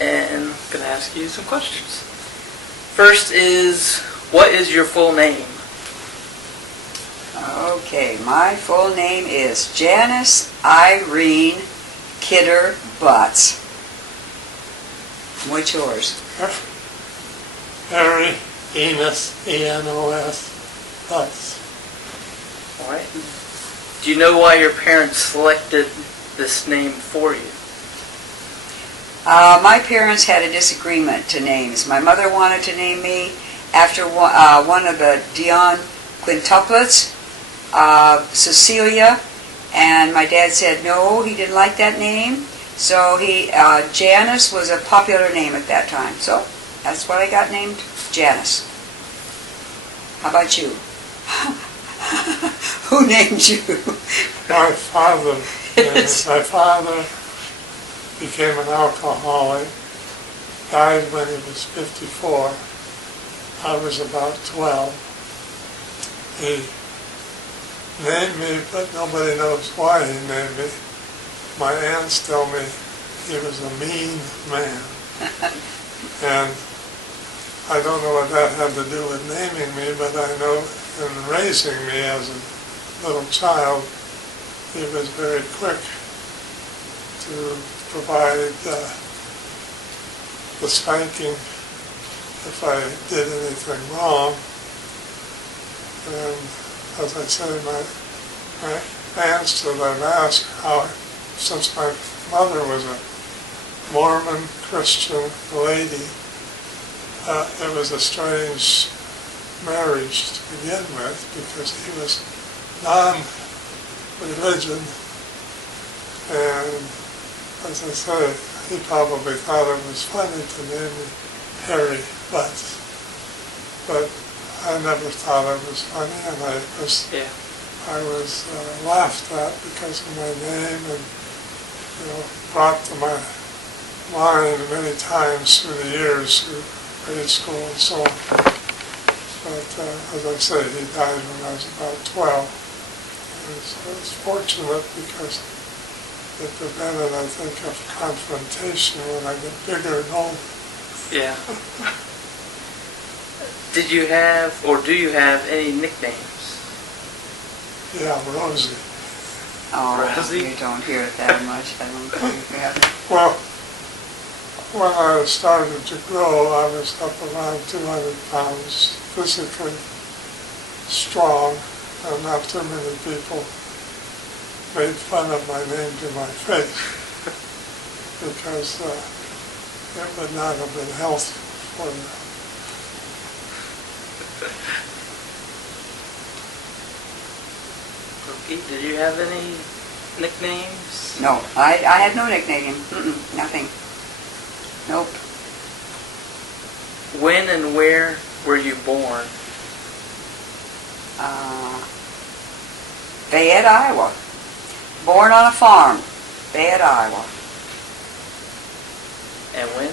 and I'm going to ask you some questions. First is, what is your full name? Okay, my full name is Janice Irene Kidder Butts. What's yours? Harry Enos, E-N-O-S, Butts. All right. Do you know why your parents selected this name for you? My parents had a disagreement to names. My mother wanted to name me after one of the Dion quintuplets, Cecilia, and my dad said no, he didn't like that name. So Janice was a popular name at that time. So that's what I got named, Janice. How about you? Who named you? My father. My father became an alcoholic, died when he was 54. I was about 12. He named me, but nobody knows why he named me. My aunts tell me he was a mean man. And I don't know what that had to do with naming me, but I know in raising me as a little child, he was very quick to provide the spanking if I did anything wrong. And as I say, my aunts that I've asked how, since my mother was a Mormon Christian lady, it was a strange marriage to begin with because he was non-religion, and as I say, he probably thought it was funny to name me Harry Butts, but I never thought it was funny, and I was laughed at because of my name, and brought to my mind many times through the years, through grade school and so on. But as I say, he died when I was about 12. And so I was fortunate because it prevented, I think, of confrontation when I get bigger and older. Yeah. Did you have, or do you have any nicknames? Yeah, Rosie. Oh, Rosie? You don't hear it that much. I don't think you have it. Well, when I started to grow, I was up around 200 pounds, physically strong, and not too many people made fun of my name to my face because it would not have been healthy for me. Okay, did you have any nicknames? No, I had no nickname. Nothing. Nope. When and where were you born? Fayette, Iowa. Born on a farm. Fayette, Iowa. And when?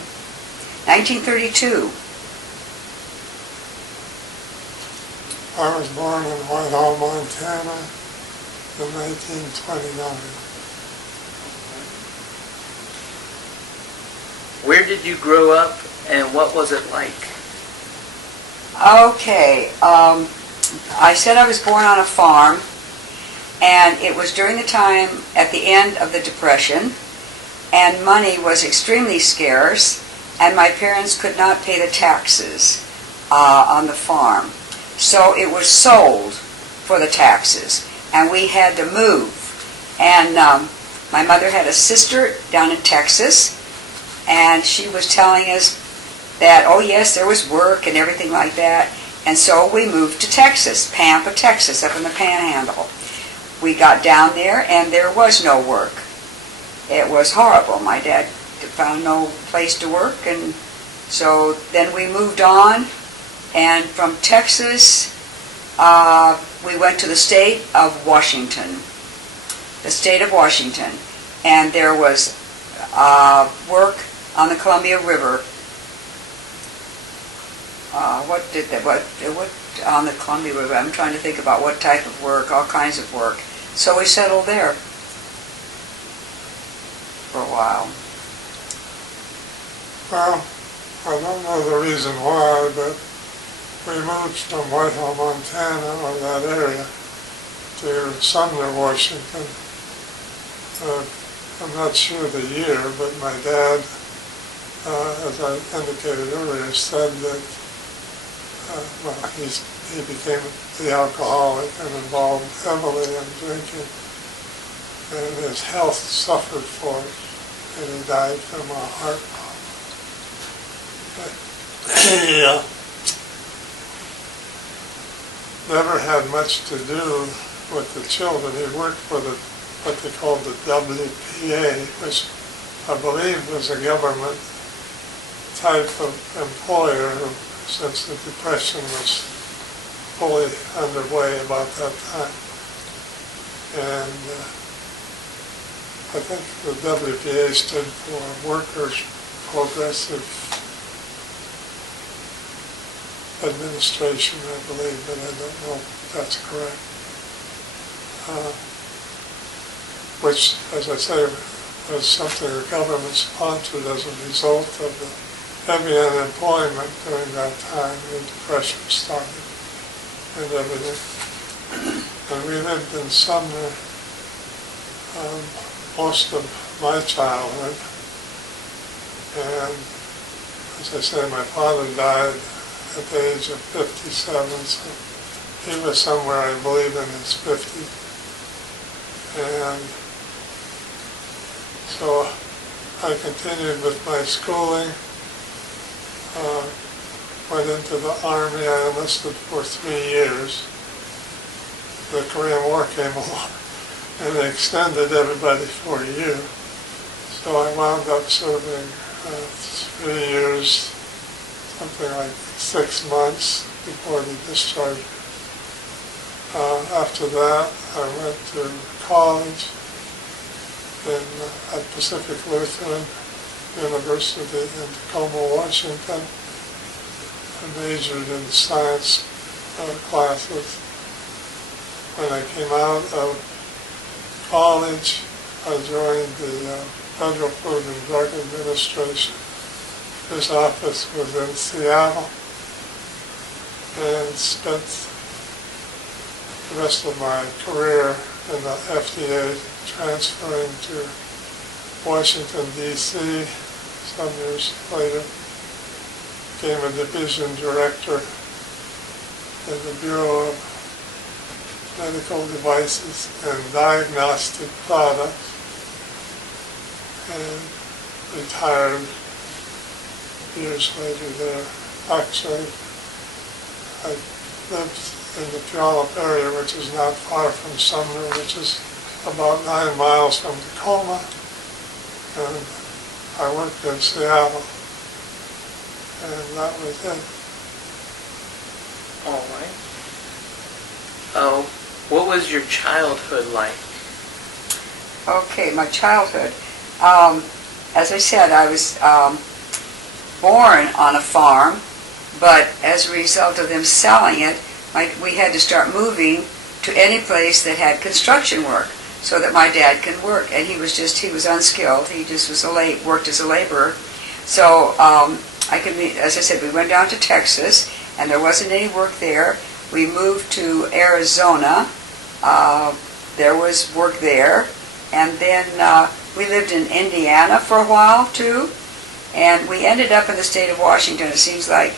1932. I was born in Whitehall, Montana in 1929. Where did you grow up, and what was it like? Okay, I said I was born on a farm, and it was during the time at the end of the Depression, and money was extremely scarce, and my parents could not pay the taxes on the farm. So it was sold for the taxes, and we had to move. And my mother had a sister down in Texas, and she was telling us that, oh yes, there was work and everything like that. And so we moved to Texas, Pampa, Texas, up in the Panhandle. We got down there, and there was no work. It was horrible. My dad found no place to work, and so then we moved on. And from Texas, we went to the state of Washington. The state of Washington. And there was work on the Columbia River. What on the Columbia River? I'm trying to think about what type of work, all kinds of work. So we settled there for a while. Well, I don't know the reason why, but we moved from Whitehall, Montana, or that area, to Sumner, Washington. I'm not sure the year, but my dad, as I indicated earlier, said that he became the alcoholic and involved heavily in drinking, and his health suffered for it, and he died from a heart problem. He never had much to do with the children. He worked for what they called the WPA, which I believe was a government type of employer since the Depression was fully underway about that time. And I think the WPA stood for Workers' Progressive Administration, I believe, but I don't know if that's correct. Which, as I say, was something the government sponsored as a result of the heavy unemployment during that time. The Depression started and everything. And we lived in Sumner most of my childhood. And as I say, my father died at the age of 57, so he was somewhere, I believe, in his 50s. And so I continued with my schooling, went into the Army. I enlisted for 3 years. The Korean War came along, and they extended everybody for a year. So I wound up serving 3 years, something like 6 months before the discharge. After that, I went to college at Pacific Lutheran University in Tacoma, Washington. I majored in science classes. When I came out of college, I joined the Federal Food and Drug Administration. His office was in Seattle, and spent the rest of my career in the FDA, transferring to Washington, D.C. Some years later. Became a division director in the Bureau of Medical Devices and Diagnostic Products, and retired years later there. Actually, I lived in the Puyallup area, which is not far from Sumner, which is about 9 miles from Tacoma, and I worked in Seattle, and that was it. All right. What was your childhood like? Okay, my childhood. As I said, I was born on a farm, but as a result of them selling it, we had to start moving to any place that had construction work so that my dad can work. And he was unskilled. He just worked as a laborer. So as I said, we went down to Texas, and there wasn't any work there. We moved to Arizona. There was work there. And then we lived in Indiana for a while, too. And we ended up in the state of Washington. It seems like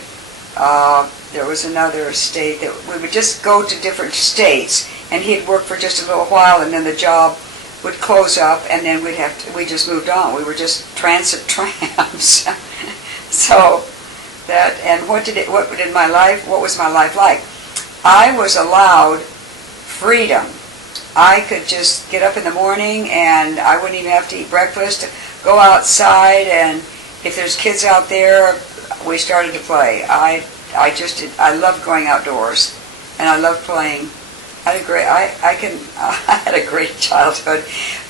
there was another state that we would just go to different states, and he'd work for just a little while, and then the job would close up, and then we just moved on. We were just transit tramps. So that, and what was my life like? I was allowed freedom. I could just get up in the morning, and I wouldn't even have to eat breakfast, go outside, and if there's kids out there, we started to play. I loved going outdoors, and I loved playing. I had a great childhood,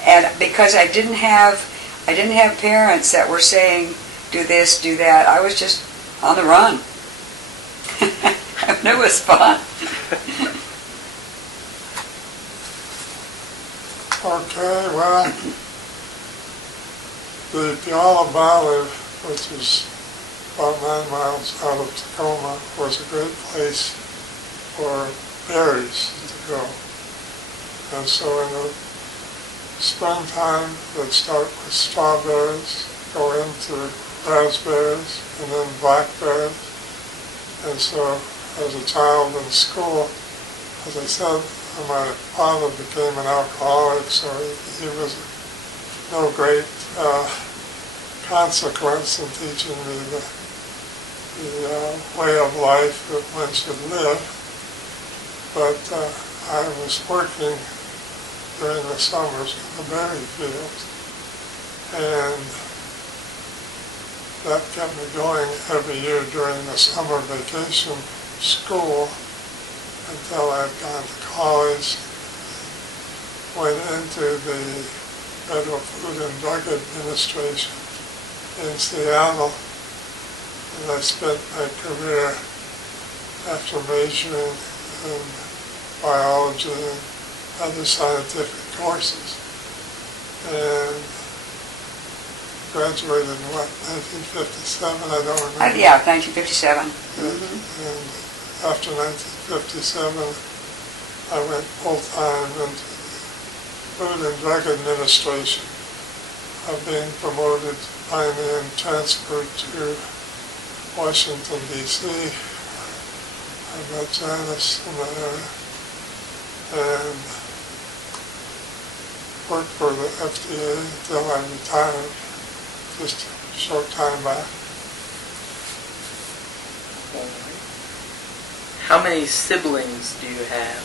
and because I didn't have parents that were saying, do this, do that. I was just on the run. And it was fun. Okay, well, the Puyallup Valley which is about 9 miles out of Tacoma, was a great place for berries to go. And so in the springtime, they'd start with strawberries, go into raspberries, and then blackberries. And so as a child in school, as I said, my father became an alcoholic, so he was no great consequence in teaching me the way of life that one should live. But I was working during the summers in the berry fields, and that kept me going every year during the summer vacation school until I had gone to college, went into the Federal Food and Drug Administration in Seattle, and I spent my career after majoring in biology and other scientific courses, and graduated in 1957, I don't remember. Yeah, 1957. And after 1957, I went full-time into Food and Drug Administration, being promoted finally and transferred to Washington, D.C. I met Janice in that area and worked for the FDA until I retired just a short time back. How many siblings do you have?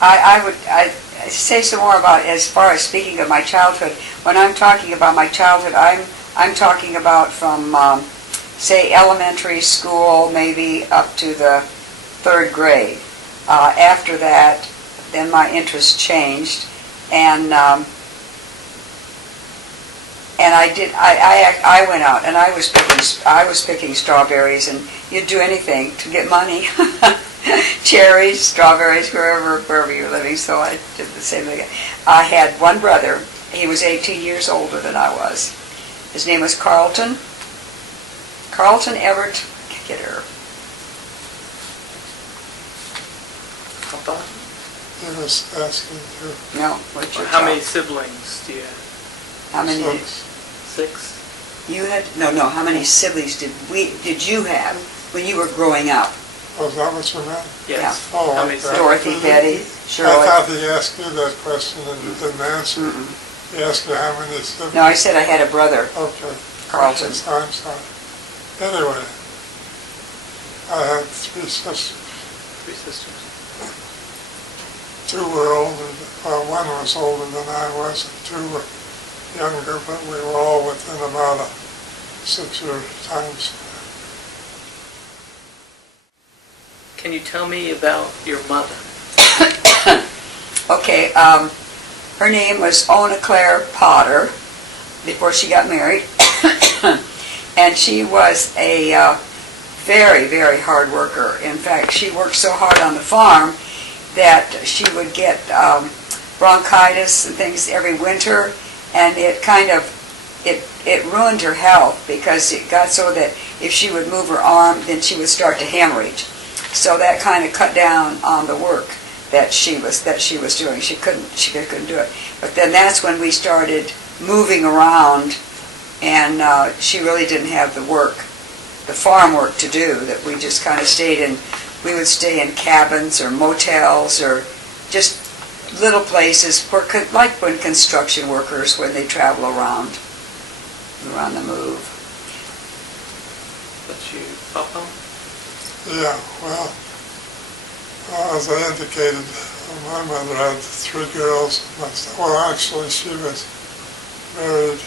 I say some more about, as far as speaking of my childhood. When I'm talking about my childhood, I'm talking about from say elementary school, maybe up to the 3rd grade. After that, then my interest changed, and I went out and I was picking strawberries, and you'd do anything to get money. Cherries, strawberries, wherever you're living. So I did the same thing. I had one brother. He was 18 years older than I was. His name was Carlton Everett Kidder. Papa? He was asking you. No, what's your How child? many siblings do you have? How many? 6? You had? No. How many siblings did you have when you were growing up? Oh, is that what you meant? Yes. Oh, How many okay. siblings? Dorothy, Betty, I Shirley. thought he asked you that question and you didn't answer. Mm-mm. He asked you how many siblings. No, I said I had a brother, Okay. Carlton. I'm sorry. Anyway, I had 3 sisters. 3 sisters. 2 were older. Well, 1 was older than I was, and 2 were younger, but we were all within about a 6-year time span. Can you tell me about your mother? Okay, her name was Ona Claire Potter before she got married. And she was a very, very hard worker. In fact, she worked so hard on the farm that she would get bronchitis and things every winter, and it kind of, it ruined her health because it got so that if she would move her arm, then she would start to hemorrhage. So that kind of cut down on the work that she was doing. She couldn't do it. But then that's when we started moving around, and she really didn't have the farm work to do. That we just kind of stayed in. We would stay in cabins or motels or just little places where, like when construction workers, when they travel around the move. But you, Papa? Yeah, well, as I indicated, my mother had 3 girls. Well, actually, she was married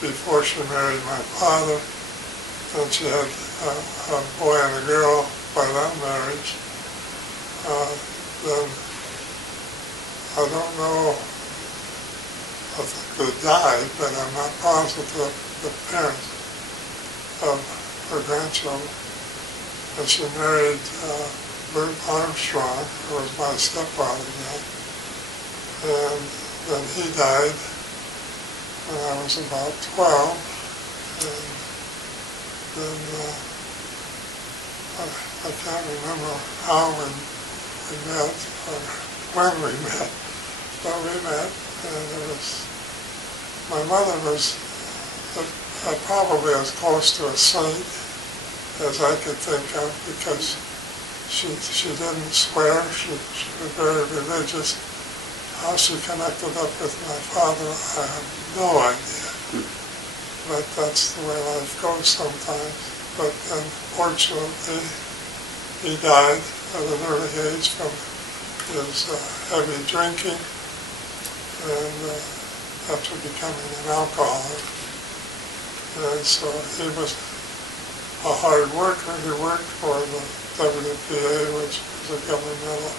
before she married my father, and she had a boy and a girl by that marriage. Then, I don't know if they died, but I'm not positive the parents of her grandchildren. And she married Bert Armstrong, who was my stepfather now. And then he died. when I was about 12, and then I can't remember how we met or when we met, but we met, and my mother was probably as close to a saint as I could think of, because she didn't swear, she was very religious. How she connected up with my father, I have no idea. But that's the way life goes sometimes. But unfortunately, he died at an early age from his heavy drinking, and after becoming an alcoholic. And so he was a hard worker. He worked for the WPA, which was a governmental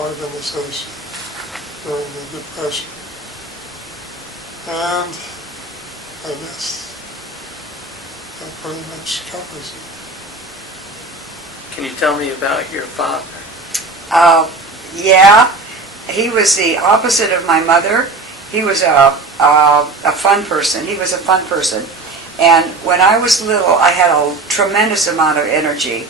organization during the Depression. And I guess that pretty much covers it. Can you tell me about your father? Yeah, he was the opposite of my mother. He was a fun person. He was a fun person. And when I was little, I had a tremendous amount of energy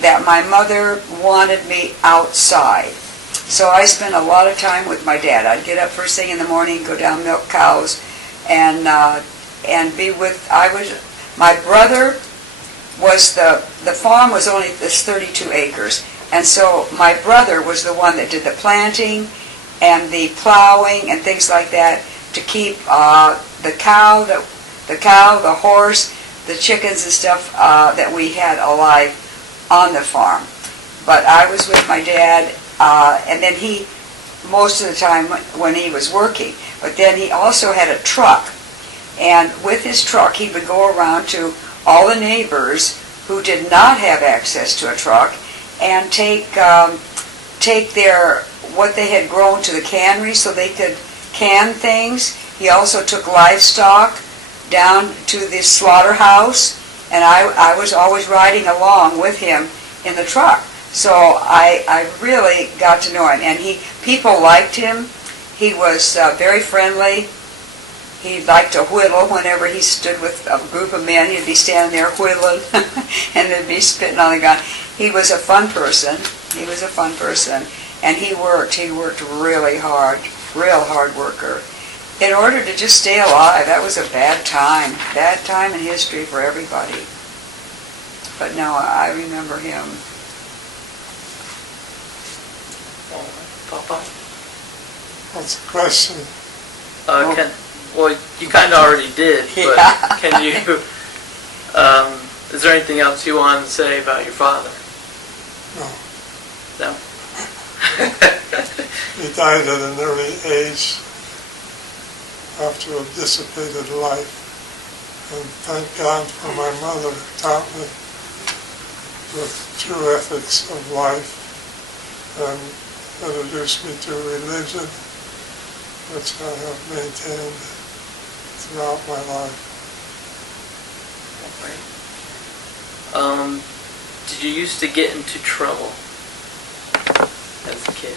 that my mother wanted me outside. So I spent a lot of time with my dad. I'd get up first thing in the morning, go down, milk cows, and be with, my brother was the farm was only this 32 acres. And so my brother was the one that did the planting and the plowing and things like that to keep the cow, the horse, the chickens and stuff that we had alive on the farm. But I was with my dad, and then he, most of the time when he was working, but then he also had a truck. And with his truck, he would go around to all the neighbors who did not have access to a truck and take their what they had grown to the cannery so they could can things. He also took livestock down to the slaughterhouse, and I was always riding along with him in the truck. So I really got to know him, and people liked him. He was very friendly. He liked to whittle. Whenever he stood with a group of men, he'd be standing there whittling, and they'd be spitting on the gun. He was a fun person. He was a fun person, and he worked really hard, real hard worker. In order to just stay alive, that was a bad time in history for everybody. But no, I remember him. Papa? What's the question? Well, you kind of already did, but Yeah. can you, is there anything else you want to say about your father? No. No? He died at an early age after a dissipated life. And thank God for my mother, taught me the true ethics of life and introduced me to religion, which I have maintained throughout my life. Okay. Did you used to get into trouble as a kid?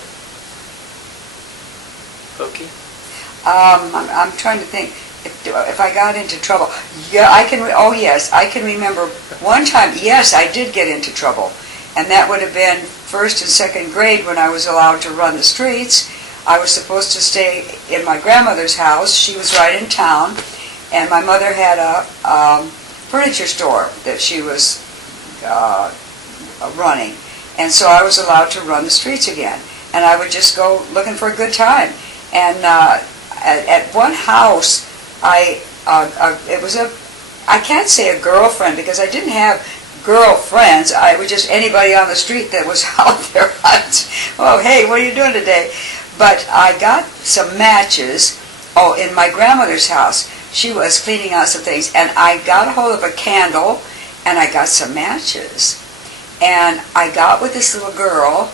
Pokey? I'm trying to think if I got into trouble. Yeah, oh yes, I can remember one time, yes, I did get into trouble. And that would have been first and second grade when I was allowed to run the streets. I was supposed to stay in my grandmother's house. She was right in town. And my mother had a furniture store that she was running. And so I was allowed to run the streets again. And I would just go looking for a good time. And at one house, it was I can't say a girlfriend because I didn't have girlfriends. I was just anybody on the street that was out there. Oh, hey, what are you doing today? But I got some matches. Oh, in my grandmother's house, she was cleaning out some things, and I got a hold of a candle, and I got some matches. And I got with this little girl,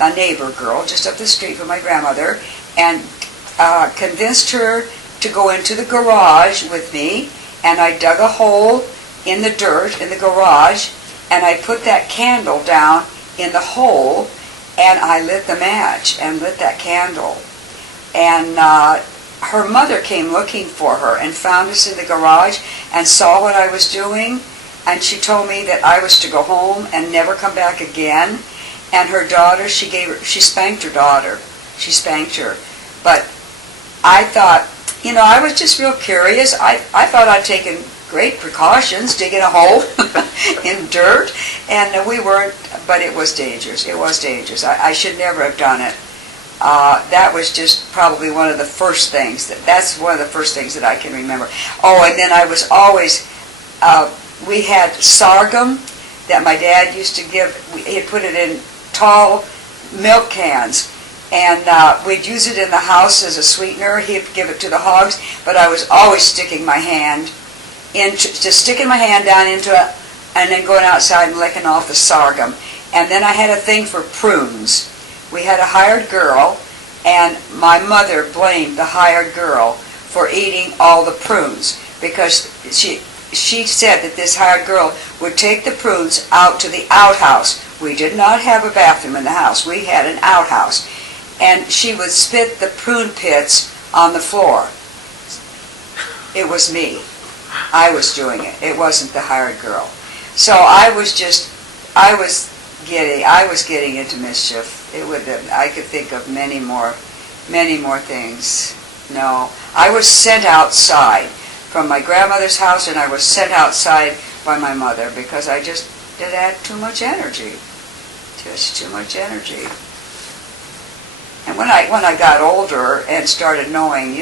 a neighbor girl, just up the street from my grandmother, and convinced her to go into the garage with me, and I dug a hole in the dirt in the garage, and I put that candle down in the hole, and I lit the match and lit that candle. And her mother came looking for her and found us in the garage and saw what I was doing, and she told me that I was to go home and never come back again. And her daughter, she spanked her daughter. She spanked her. But I thought, I was just real curious. I thought I'd taken great precautions, digging a hole in dirt, and we weren't, but it was dangerous. It was dangerous. I should never have done it. That was just probably one of the first things. That's one of the first things that I can remember. Oh, and then I was always, we had sorghum that my dad used to give. He had put it in tall milk cans, and we'd use it in the house as a sweetener. He'd give it to the hogs, but I was always sticking my hand down into it, and then going outside and licking off the sorghum. And then I had a thing for prunes. We had a hired girl, and my mother blamed the hired girl for eating all the prunes, because she said that this hired girl would take the prunes out to the outhouse. We did not have a bathroom in the house. We had an outhouse. And she would spit the prune pits on the floor. It was me. I was doing it. It wasn't the hired girl. So I was getting into mischief. I could think of many more things. No, I was sent outside from my grandmother's house, and I was sent outside by my mother because it had too much energy. Just too much energy. And when I got older and started knowing,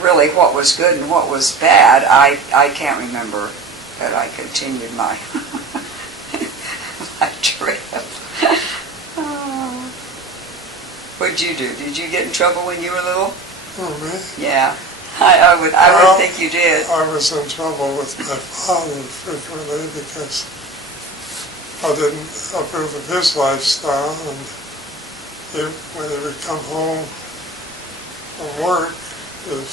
really what was good and what was bad, I can't remember that I continued my my trip. What'd you do? Did you get in trouble when you were little? Oh, me? Yeah. I would think you did. I was in trouble with my father frequently because I didn't approve of his lifestyle, and when he would come home from work, he'd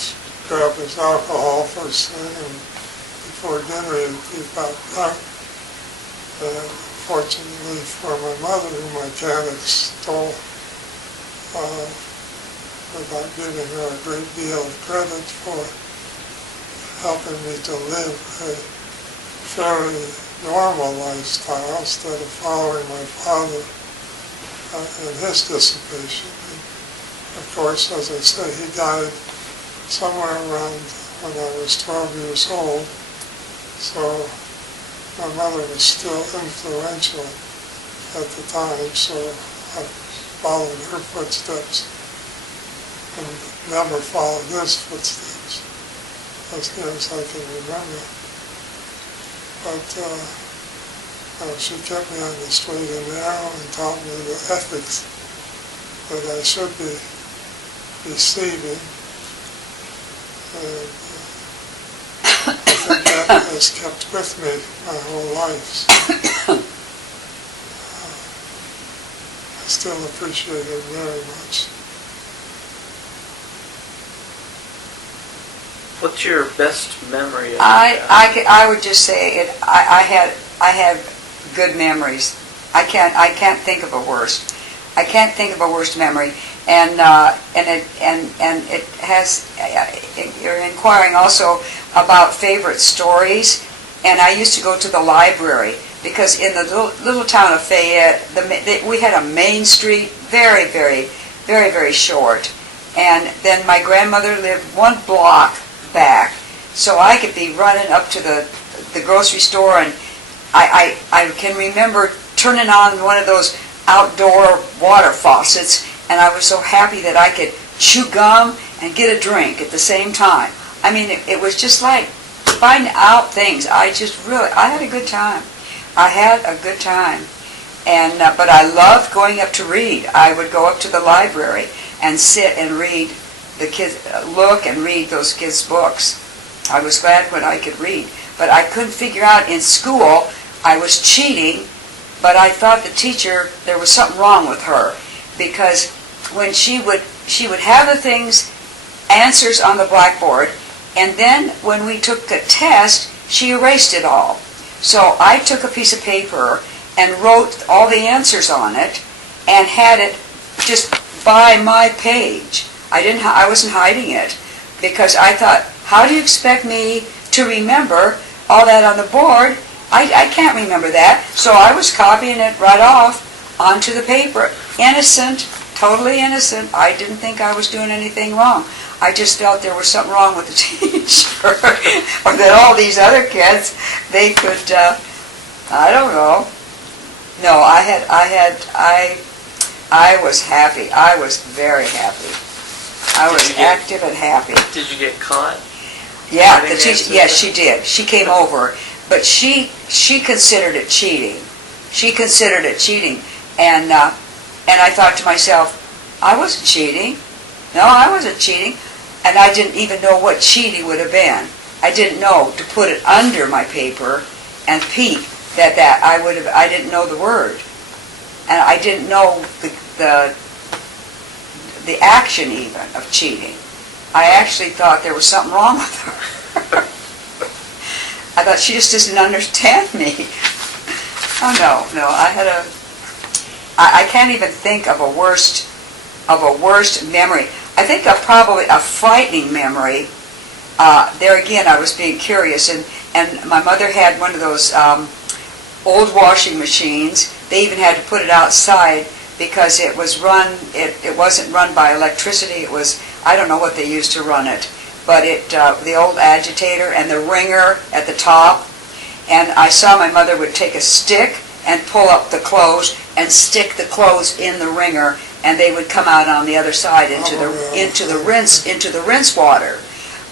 grab his alcohol first thing, and before dinner he'd be about drunk. And fortunately for my mother, whom I can't extol without giving her a great deal of credit for helping me to live a fairly normal lifestyle instead of following my father and his dissipation. And of course, as I say, he died somewhere around when I was 12 years old, so my mother was still influential at the time, so I followed her footsteps and never followed his footsteps as near as I can remember. But she kept me on the straight and narrow and taught me the ethics that I should be receiving. And I think that has kept with me my whole life. I still appreciate it very much. What's your best memory of I would just say it. I had good memories. I can't think of a worst. I can't think of a worst memory. And it has. You're inquiring also about favorite stories, and I used to go to the library because in the little town of Fayette, we had a main street, very, very, very, very short, and then my grandmother lived one block back, so I could be running up to the grocery store, and I can remember turning on one of those outdoor water faucets, and I was so happy that I could chew gum and get a drink at the same time. I mean, it was just like finding out things. I had a good time. I had a good time. And but I loved going up to read. I would go up to the library and sit and read the kids, look and read those kids' books. I was glad when I could read. But I couldn't figure out in school, I was cheating, but I thought the teacher, there was something wrong with her, because when she would have the things, answers on the blackboard, and then when we took the test, she erased it all. So I took a piece of paper and wrote all the answers on it and had it just by my page. I wasn't hiding it, because I thought, how do you expect me to remember all that on the board? I can't remember that. So I was copying it right off onto the paper. Innocent, totally innocent. I didn't think I was doing anything wrong. I just felt there was something wrong with the teacher, or that all these other kids, they could, I don't know. No, I was happy. I was very happy. I was active and happy. Did you get caught? Yeah, the teacher. Yes, she did. She came over, but she considered it cheating. She considered it cheating, and I thought to myself, I wasn't cheating. No, I wasn't cheating, and I didn't even know what cheating would have been. I didn't know to put it under my paper and peek that I didn't know the word, and I didn't know the action even of cheating. I actually thought there was something wrong with her. I thought she just doesn't understand me. Oh no, I can't even think of a worst memory. I think of probably a frightening memory. There again, I was being curious, and my mother had one of those old washing machines. They even had to put it outside because it wasn't run by electricity. It was, I don't know what they used to run it, but the old agitator and the wringer at the top. And I saw my mother would take a stick and pull up the clothes and stick the clothes in the wringer, and they would come out on the other side into the rinse water.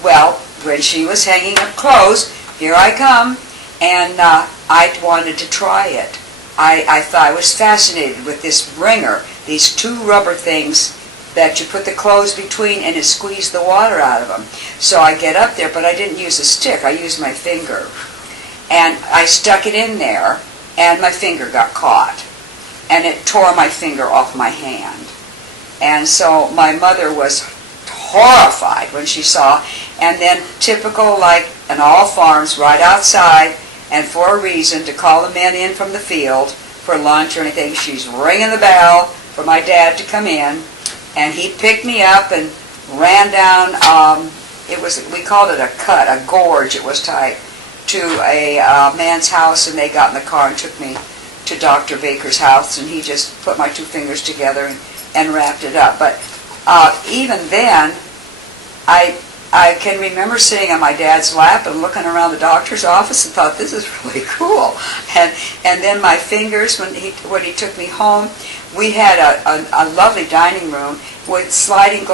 Well, when she was hanging up clothes, here I come, and I wanted to try it. I thought I was fascinated with this wringer, these two rubber things that you put the clothes between and it squeezed the water out of them. So I get up there, but I didn't use a stick, I used my finger. And I stuck it in there, and my finger got caught. And it tore my finger off my hand. And so my mother was horrified when she saw, and then typical, like in all farms, right outside, and for a reason, to call the men in from the field for lunch or anything, she's ringing the bell for my dad to come in, and he picked me up and ran down, we called it a cut, a gorge it was type, to a man's house, and they got in the car and took me to Dr. Baker's house, and he just put my two fingers together and wrapped it up. But even then, I can remember sitting on my dad's lap and looking around the doctor's office and thought, this is really cool. And then my fingers, when he took me home, we had a lovely dining room with sliding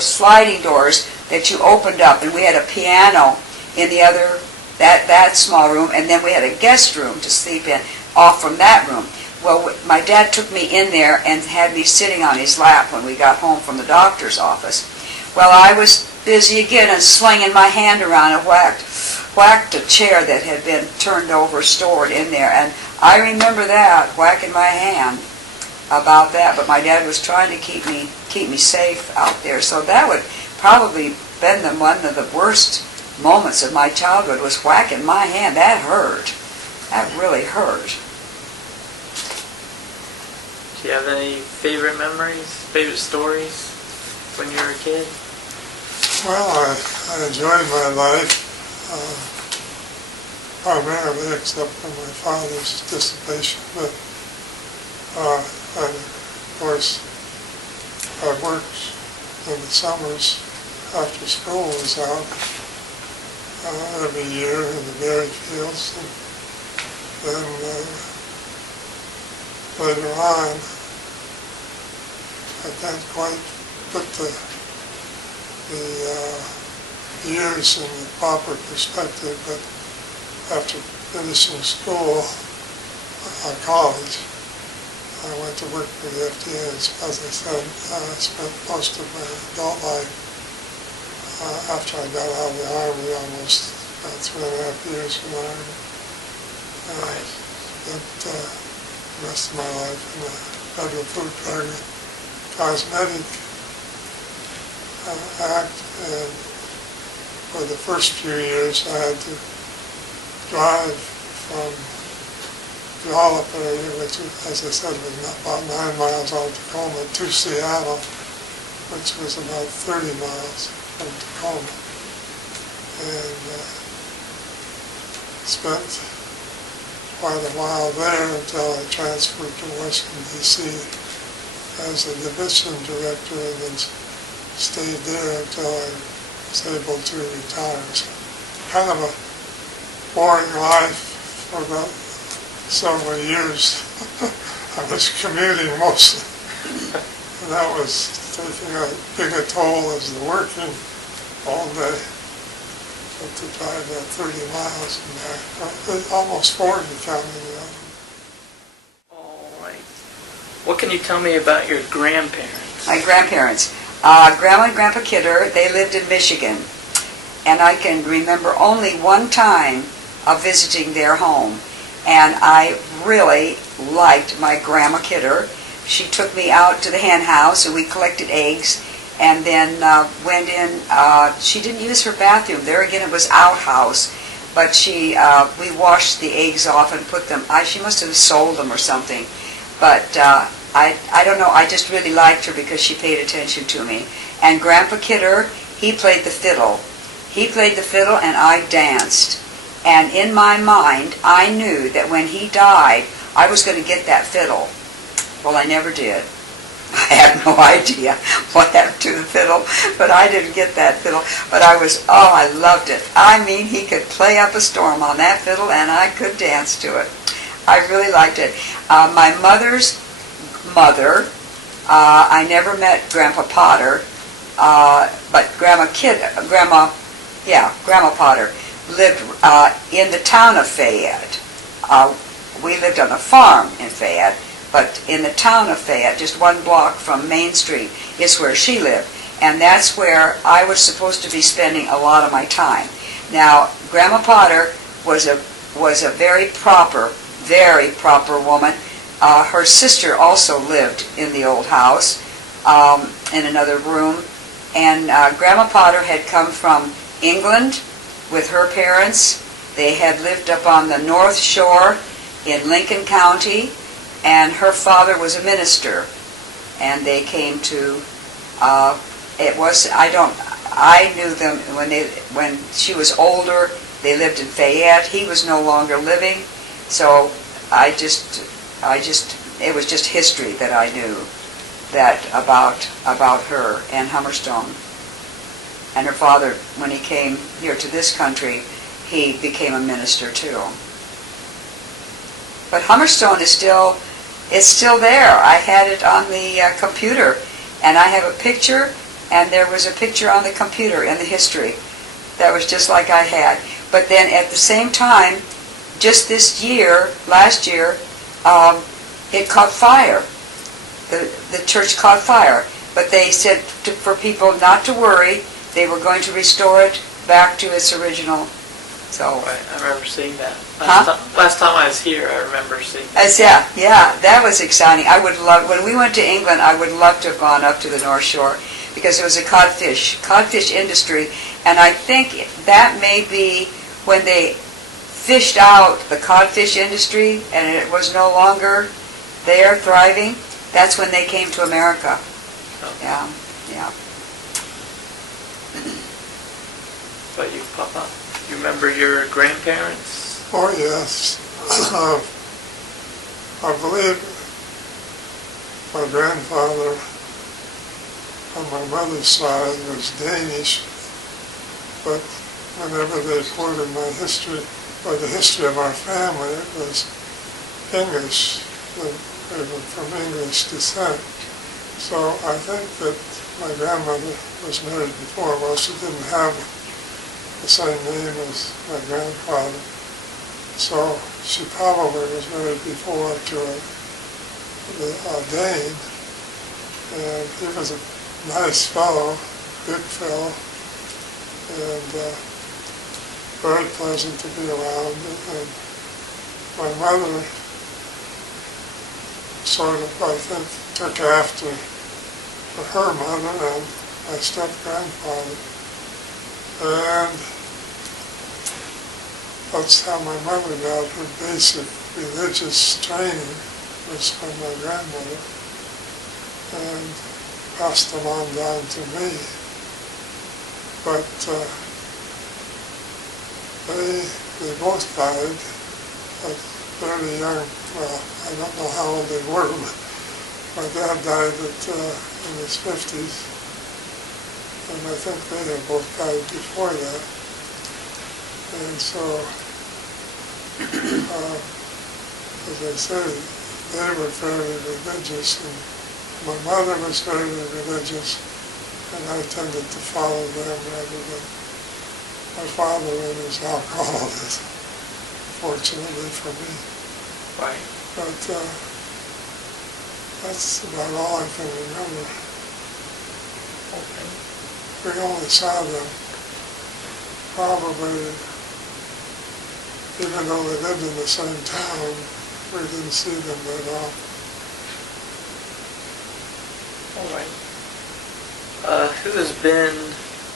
sliding doors that you opened up, and we had a piano in the other, that small room, and then we had a guest room to sleep in off from that room. Well, my dad took me in there and had me sitting on his lap when we got home from the doctor's office. Well, I was busy again and slinging my hand around and whacked a chair that had been turned over, stored in there. And I remember that, whacking my hand about that. But my dad was trying to keep me safe out there. So that would probably been one of the worst moments of my childhood, was whacking my hand. That hurt. That really hurt. Do you have any favorite memories, favorite stories when you were a kid? Well, I enjoyed my life, primarily except for my father's dissipation. But, and of course, I worked in the summers after school was out every year in the berry fields. And then later on, I can't quite put the years in the proper perspective, but after finishing school, college, I went to work for the FDA. As I said, I spent most of my adult life after I got out of the Army, almost 3.5 years in the Army. I spent the rest of my life in the Federal Food, Drug, and Cosmetic Act, and for the first few years I had to drive from Puyallup area, which, as I said, was about 9 miles out of Tacoma, to Seattle, which was about 30 miles from Tacoma. And spent quite a while there until I transferred to Washington, D.C. as a division director, and then stayed there until I was able to retire. So kind of a boring life for about several years. I was commuting mostly, and that was taking as big a toll as the working all day. But to drive that 30 miles and back, almost 40 counting the other. All right. What can you tell me about your grandparents? My grandparents. Grandma and Grandpa Kidder, they lived in Michigan. And I can remember only one time of visiting their home. And I really liked my Grandma Kidder. She took me out to the hen house and we collected eggs. And then went in, she didn't use her bathroom. There again, it was outhouse. But we washed the eggs off and put them, she must have sold them or something. But I don't know, I just really liked her because she paid attention to me. And Grandpa Kidder, he played the fiddle. He played the fiddle and I danced. And in my mind, I knew that when he died, I was going to get that fiddle. Well, I never did. I had no idea what happened to the fiddle, but I didn't get that fiddle. But I loved it. I mean, he could play up a storm on that fiddle and I could dance to it. I really liked it. My mother's mother, I never met Grandpa Potter, but Grandma Potter lived in the town of Fayette. We lived on a farm in Fayette, but in the town of Fayette, just 1 block from Main Street, is where she lived. And that's where I was supposed to be spending a lot of my time. Now, Grandma Potter was a very proper woman. Her sister also lived in the old house, in another room. And Grandma Potter had come from England with her parents. They had lived up on the North Shore in Lincoln County, and her father was a minister. And they came to, I knew them when she was older. They lived in Fayette. He was no longer living, so it was just history that I knew that about her and Hummerstone. And her father, when he came here to this country, he became a minister too. But Hummerstone is still there. I had it on the computer, and I have a picture, and there was a picture on the computer in the history that was just like I had. But then at the same time, just last year, it caught fire. The church caught fire. But they said for people not to worry, they were going to restore it back to its original. So Right, I remember seeing that. Huh? Last time I was here, I remember seeing that. Yeah, that was exciting. When we went to England, I would love to have gone up to the North Shore because it was a codfish industry, and I think that may be when they fished out the codfish industry and it was no longer there thriving. That's when they came to America. Oh. Yeah. But you, Papa, you remember your grandparents? Oh, yes. I believe my grandfather on my mother's side was Danish, but whenever they quoted my history, or the history of our family, it was English. They were from English descent. So I think that my grandmother was married before. Well, she didn't have the same name as my grandfather. So she probably was married before to a Dane. And he was a nice fellow, good fellow, and very pleasant to be around. And my mother sort of, I think, took after her mother and my step-grandfather. And that's how my mother got her basic religious training, was from my grandmother. And passed them on down to me. But they both died at very young. Well, I don't know how old they were, but my dad died in his 50s, and I think they had both died before that. And so, as I say, they were fairly religious, and my mother was fairly religious, and I tended to follow them rather than my father and his alcoholism, fortunately for me. Right. But that's about all I can remember. Okay. We only saw them probably, even though they lived in the same town, we didn't see them that often. All right. Who has been,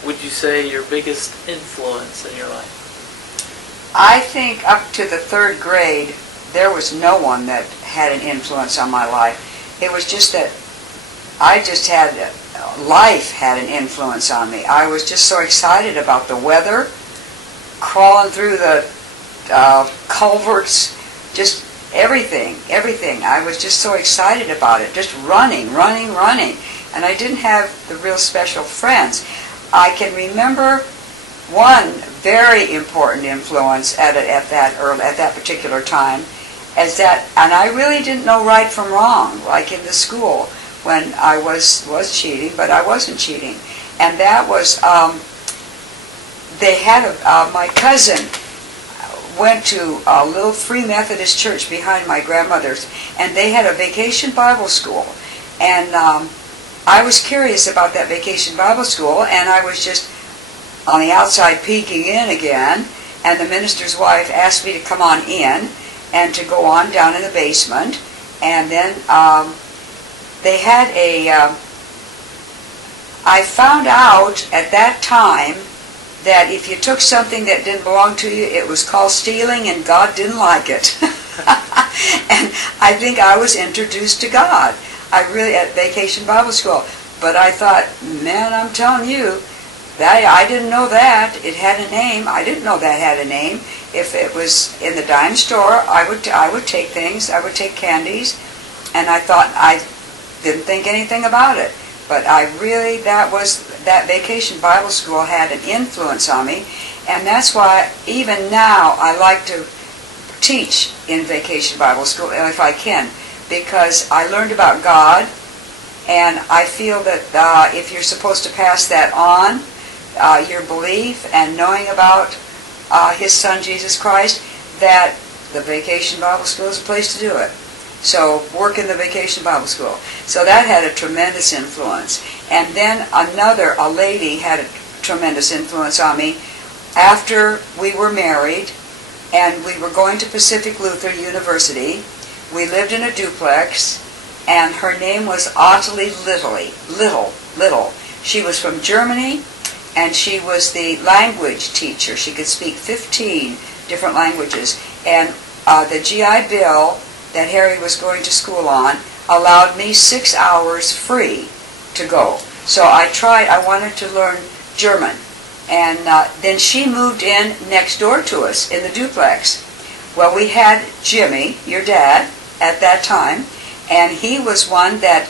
would you say, your biggest influence in your life? I think up to the 3rd grade, there was no one that had an influence on my life. It was just that life had an influence on me. I was just so excited about the weather, crawling through the culverts, just everything. I was just so excited about it, just running. And I didn't have the real special friends. I can remember one very important influence at that particular time, as that, and I really didn't know right from wrong, like in the school when I was cheating, but I wasn't cheating. And that was, they had my cousin went to a little Free Methodist church behind my grandmother's, and they had a vacation Bible school. And I was curious about that vacation Bible school, and I was just on the outside peeking in again, and the minister's wife asked me to come on in and to go on down in the basement. And then they had I found out at that time that if you took something that didn't belong to you, it was called stealing, and God didn't like it. And I think I was introduced to God. At Vacation Bible School. But I thought, man, I'm telling you, that I didn't know that. It had a name. I didn't know that had a name. If it was in the dime store, I would take things. I would take candies, and I thought, I didn't think anything about it. But that Vacation Bible School had an influence on me, and that's why even now I like to teach in Vacation Bible School, if I can, because I learned about God, and I feel that if you're supposed to pass that on, your belief and knowing about His Son Jesus Christ, that the Vacation Bible School is a place to do it. So work in the Vacation Bible School. So that had a tremendous influence. And then a lady had a tremendous influence on me after we were married, and we were going to Pacific Lutheran University. We lived in a duplex, and her name was Ottilie Little. She was from Germany, and she was the language teacher. She could speak 15 different languages. And the GI Bill that Harry was going to school on allowed me 6 hours free to go. So I wanted to learn German. And then she moved in next door to us in the duplex. Well, we had Jimmy, your dad, at that time, and he was one that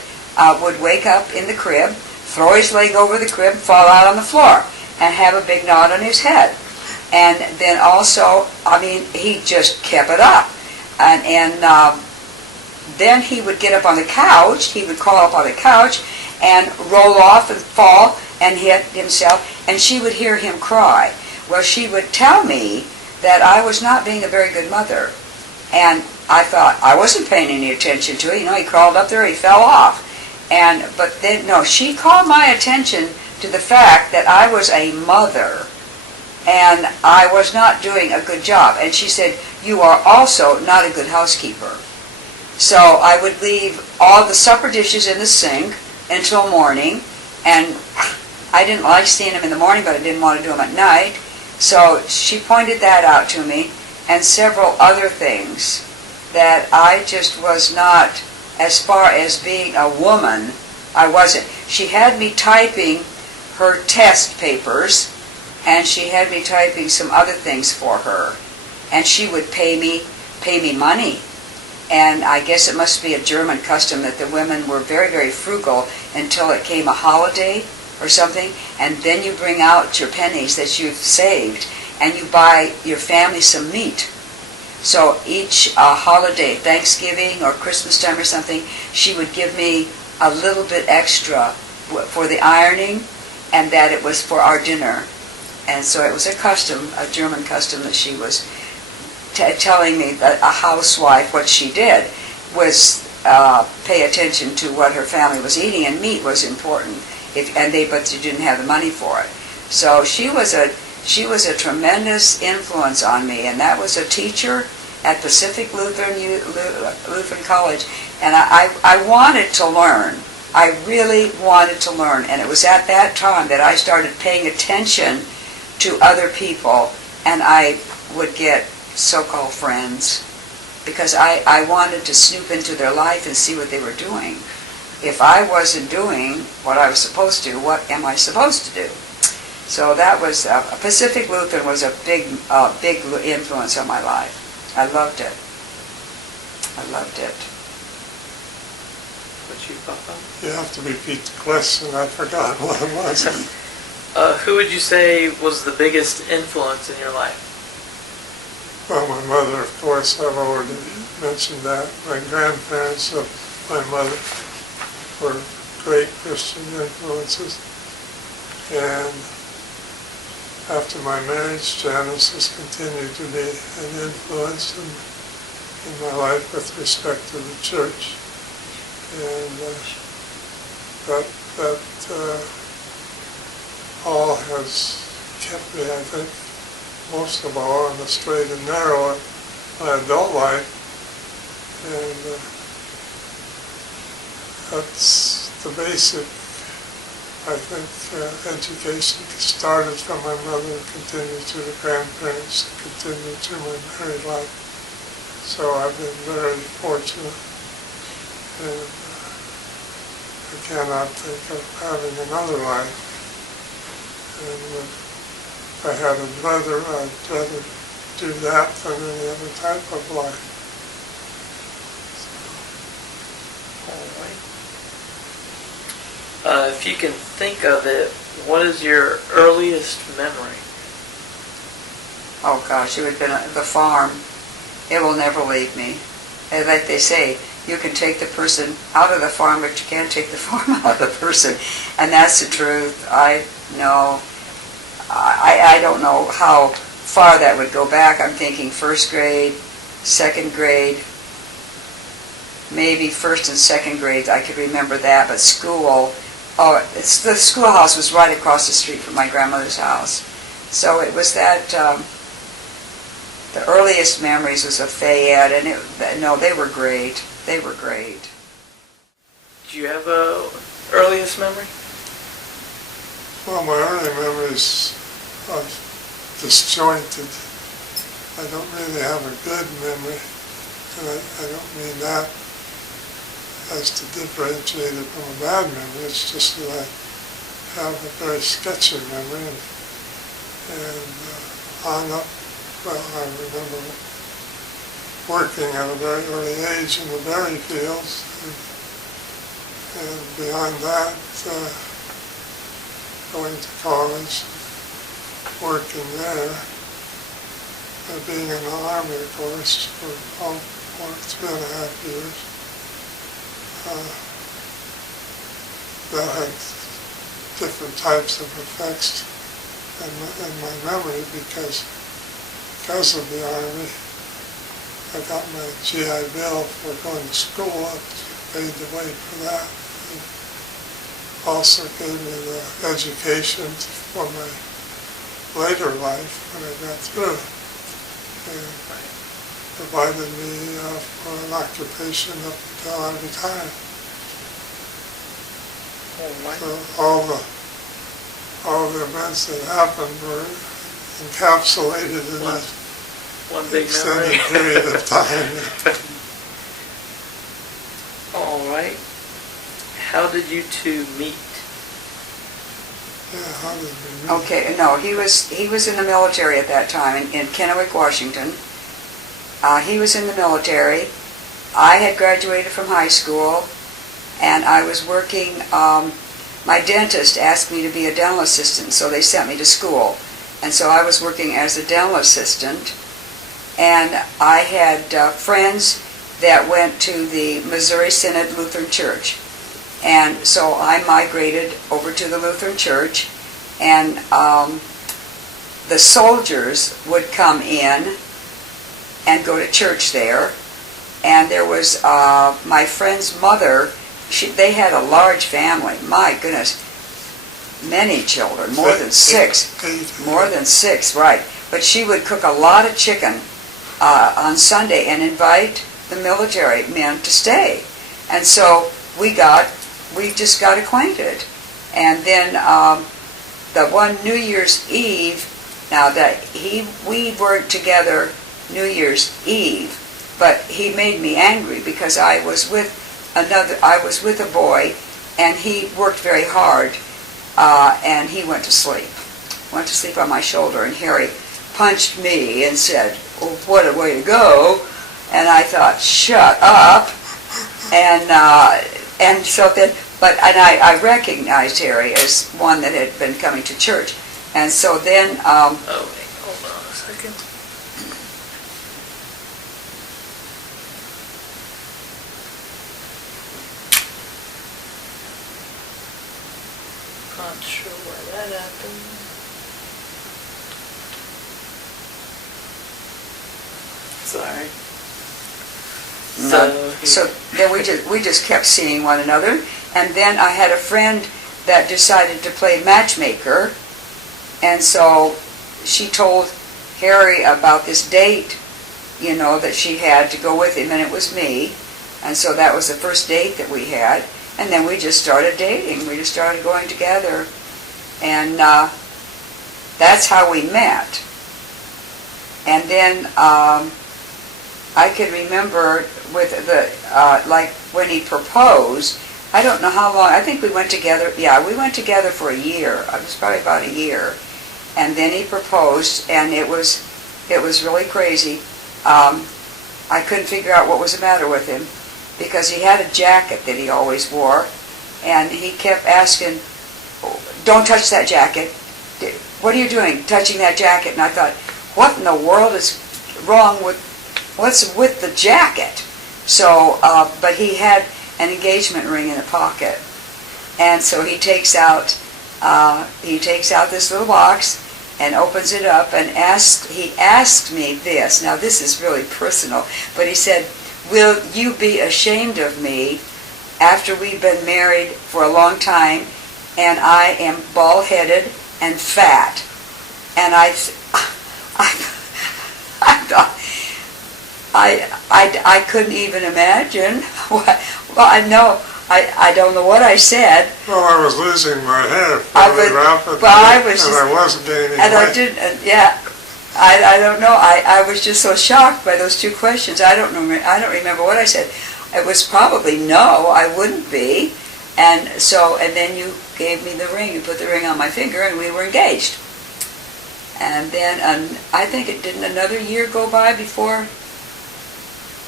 would wake up in the crib, throw his leg over the crib, fall out on the floor, and have a big knot on his head. And then also, he just kept it up. And then he would get up on the couch, he would crawl up on the couch and roll off and fall and hit himself, and she would hear him cry. Well, she would tell me that I was not being a very good mother. And I thought, I wasn't paying any attention to it. He crawled up there, he fell off. But then, no, she called my attention to the fact that I was a mother and I was not doing a good job. And she said, you are also not a good housekeeper. So I would leave all the supper dishes in the sink until morning, and I didn't like seeing them in the morning, but I didn't want to do them at night. So she pointed that out to me, and several other things that I just was not, as far as being a woman, I wasn't. She had me typing her test papers, and she had me typing some other things for her. And she would pay me money. And I guess it must be a German custom that the women were very, very frugal until it came a holiday or something, and then you bring out your pennies that you've saved, and you buy your family some meat. So each holiday, Thanksgiving or Christmas time or something, she would give me a little bit extra for the ironing, and that it was for our dinner. And so it was a custom, a German custom, that she was telling me that a housewife, what she did was pay attention to what her family was eating, and meat was important. But you didn't have the money for it. So she was a tremendous influence on me, and that was a teacher at Pacific Lutheran College, and I wanted to learn. I really wanted to learn, and it was at that time that I started paying attention to other people, and I would get so-called friends, because I wanted to snoop into their life and see what they were doing. If I wasn't doing what I was supposed to, what am I supposed to do? So that was, Pacific Lutheran was a big influence on my life. I loved it. I loved it. What you, Papa? You have to repeat the question. I forgot what it was. Who would you say was the biggest influence in your life? Well, my mother, of course, I've already mentioned that. My grandparents of my mother were great Christian influences. And after my marriage, Janice has continued to be an influence in my life with respect to the church. And that all has kept me, I think, most of all on the straight and narrow in my adult life. And that's the basic, I think, education started from my mother, continued to the grandparents, continued to my married life. So I've been very fortunate, and I cannot think of having another life. And if I had a brother, I'd rather do that than any other type of life. If you can think of it, what is your earliest memory? Oh gosh, it would have been the farm. It will never leave me. And like they say, you can take the person out of the farm, but you can't take the farm out of the person. And that's the truth. I don't know how far that would go back. I'm thinking first grade, second grade, maybe first and second grade, I could remember that, but school, the schoolhouse was right across the street from my grandmother's house. So it was that, the earliest memories was of Fayette, and they were great. They were great. Do you have a earliest memory? Well, my early memories are disjointed. I don't really have a good memory, and I don't mean that as to differentiate it from a bad memory. It's just that I have a very sketchy memory, and I remember working at a very early age in the berry fields, and beyond that, going to college, working there, being in the Army, of course, for 3.5 years. That had different types of effects in my memory because of the Army. I got my GI Bill for going to school. I paid the way for that. It also gave me the education for my later life when I got through, and provided me for an occupation up until I retired. So all the events that happened were encapsulated in that one big extended memory. period of time. All right. how did you two meet? Yeah, how did we meet? Okay, no, he was in the military at that time in Kennewick, Washington. He was in the military. I had graduated from high school, and I was working. My dentist asked me to be a dental assistant, so they sent me to school. And so I was working as a dental assistant, and I had friends that went to the Missouri Synod Lutheran Church. And so I migrated over to the Lutheran Church, and the soldiers would come in and go to church there. And there was my friend's mother. They had a large family. My goodness, many children, more than six. More than six, right. But she would cook a lot of chicken on Sunday and invite the military men to stay. And so we just got acquainted. And then the one New Year's Eve, now that we weren't together New Year's Eve, but he made me angry because I was with a boy, and he worked very hard, and he went to sleep on my shoulder, and Harry punched me and said, "Oh, what a way to go." And I thought, shut up. And so then, I recognized Harry as one that had been coming to church. And so then, Oh, wait, hold on a second. Not sure why that happened. Sorry. So then we just kept seeing one another, and then I had a friend that decided to play matchmaker, and so she told Harry about this date, that she had to go with him, and it was me, and so that was the first date that we had, and then we just started dating. We just started going together, and that's how we met. And then I could remember with like when he proposed, I don't know how long, I think we went together, we went together for a year. It was probably about a year. And then he proposed, and it was really crazy. I couldn't figure out what was the matter with him, because he had a jacket that he always wore, and he kept asking, "Don't touch that jacket. What are you doing, touching that jacket?" And I thought, what in the world is wrong with, what's with the jacket? So, but he had an engagement ring in the pocket, and so he takes out this little box and opens it up, and he asked me this. Now this is really personal, but he said, "Will you be ashamed of me after we've been married for a long time, and I am bald-headed and fat?" And I thought, I couldn't even imagine. I don't know what I said. Well, I was losing my hair fairly rapidly, I wasn't gaining and weight. I didn't. I don't know. I was just so shocked by those two questions. I don't remember what I said. It was probably no, I wouldn't be. And then you gave me the ring. You put the ring on my finger, and we were engaged. And then I think it didn't another year go by before.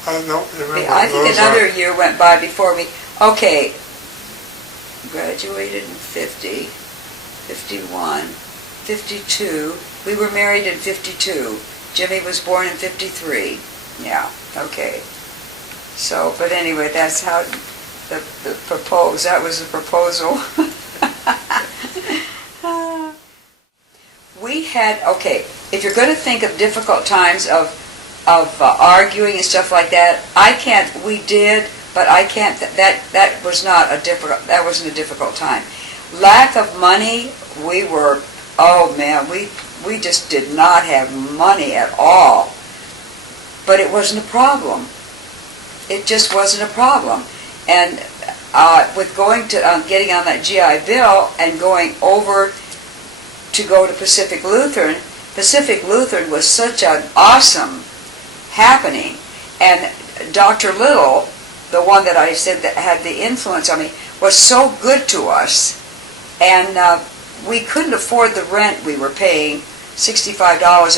I don't remember. I think another year went by before we. Okay, graduated in 50, 51, 52. We were married in 52. Jimmy was born in 53. Yeah, okay. So, but anyway, that's how the propose. That was the proposal. We had, okay, if you're going to think of difficult times of arguing and stuff like that, we did, but I can't, that wasn't a difficult time. Lack of money, we just did not have money at all. But it wasn't a problem. It just wasn't a problem. And with getting on that GI Bill and going over to go to Pacific Lutheran was such an awesome happening. And Dr. Little, the one that I said that had the influence on me, was so good to us, and we couldn't afford the rent we were paying, $65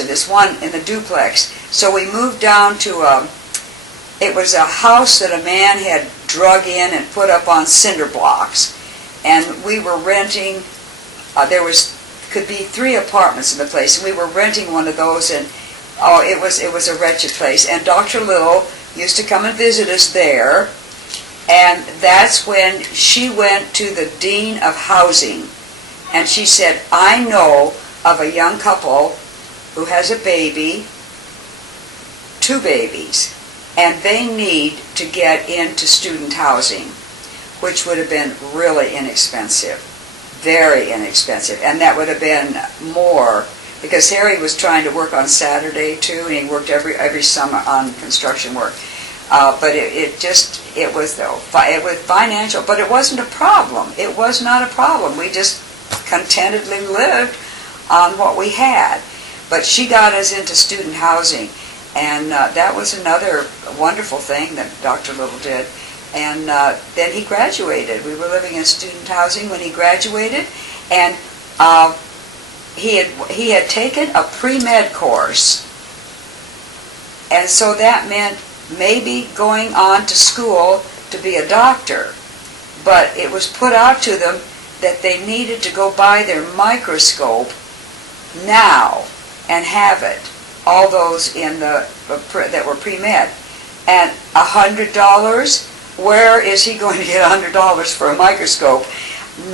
in the duplex. So we moved down to it was a house that a man had drug in and put up on cinder blocks, and we were renting. Could be 3 apartments in the place, and we were renting one of those, and it was a wretched place. And Dr. Little used to come and visit us there, and that's when she went to the Dean of Housing, and she said, I know of a young couple who has a baby, 2 babies, and they need to get into student housing, which would have been really inexpensive, very inexpensive, and that would have been more, because Harry was trying to work on Saturday too, and he worked every summer on construction work. But it was financial, but it wasn't a problem. It was not a problem. We just contentedly lived on what we had. But she got us into student housing, and that was another wonderful thing that Dr. Little did. And then he graduated. We were living in student housing when he graduated, and he had taken a pre-med course, and so that meant maybe going on to school to be a doctor. But it was put out to them that they needed to go buy their microscope now and have it. All those that were pre-med. And $100, where is he going to get $100 for a microscope?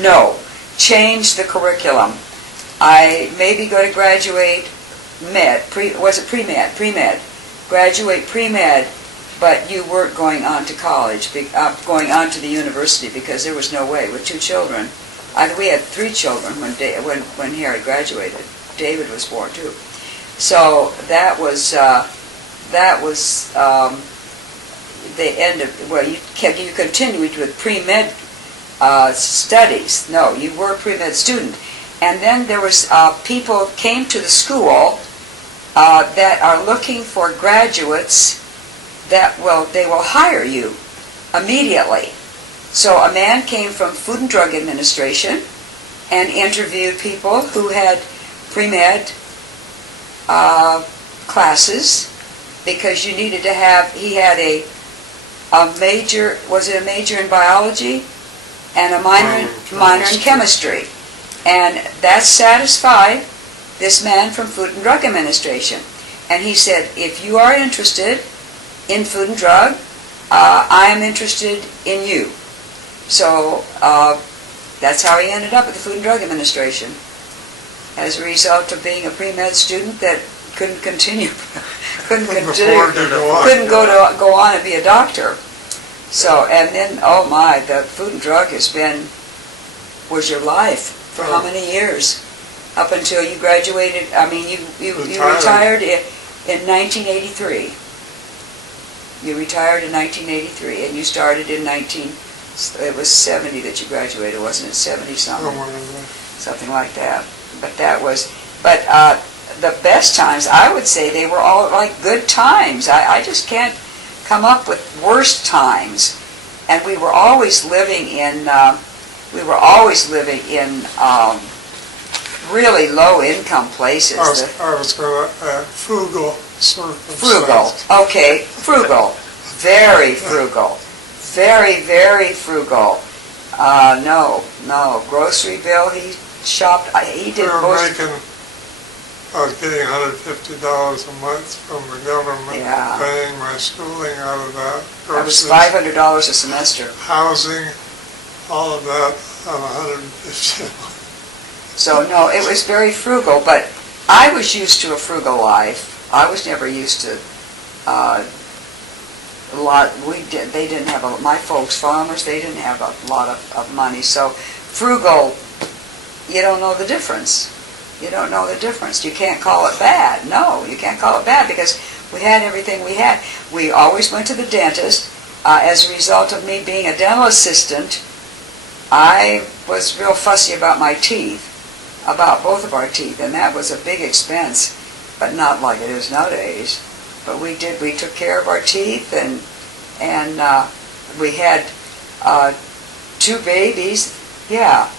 No. Change the curriculum. I maybe going to graduate pre-med? Pre-med. Graduate pre-med, but you weren't going on to college, going on to the university, because there was no way with 2 children. We had 3 children when Harry graduated. David was born too. So that was the end of, well, you continued with pre-med studies. No, you were a pre-med student. And then there was people came to the school that are looking for graduates that they will hire you immediately. So a man came from Food and Drug Administration and interviewed people who had pre-med classes, because you needed to have, he had a major, was it a major in biology and a minor in chemistry. And that satisfied this man from Food and Drug Administration. And he said, if you are interested in food and drug, I am interested in you. So that's how he ended up at the Food and Drug Administration, as a result of being a pre-med student that couldn't go on and be a doctor. So, and then, oh my, the food and drug was your life for how many years? Up until you graduated, I mean, you retired in 1983. You retired in 1983, and you started in it was 70 that you graduated, wasn't it? 70-something? Something like that. But the best times, I would say they were all like good times. I just can't come up with worst times. And we were always living in really low income places. I was going to frugal circumstances. Frugal, okay, frugal, very frugal, very, very frugal. No, grocery bill, he shopped, he did most. I was getting $150 a month from the government, paying my schooling out of that. That was $500 a semester. Housing, all of that on $150. So no, it was very frugal, but I was used to a frugal life. I was never used to a lot. They didn't have my folks, farmers, they didn't have a lot of money. So frugal, you don't know the difference. You don't know the difference. You can't call it bad. No, you can't call it bad, because we had everything we had. We always went to the dentist. As a result of me being a dental assistant, I was real fussy about my teeth, about both of our teeth, and that was a big expense, but not like it is nowadays. But we took care of our teeth, and we had 2 babies, yeah.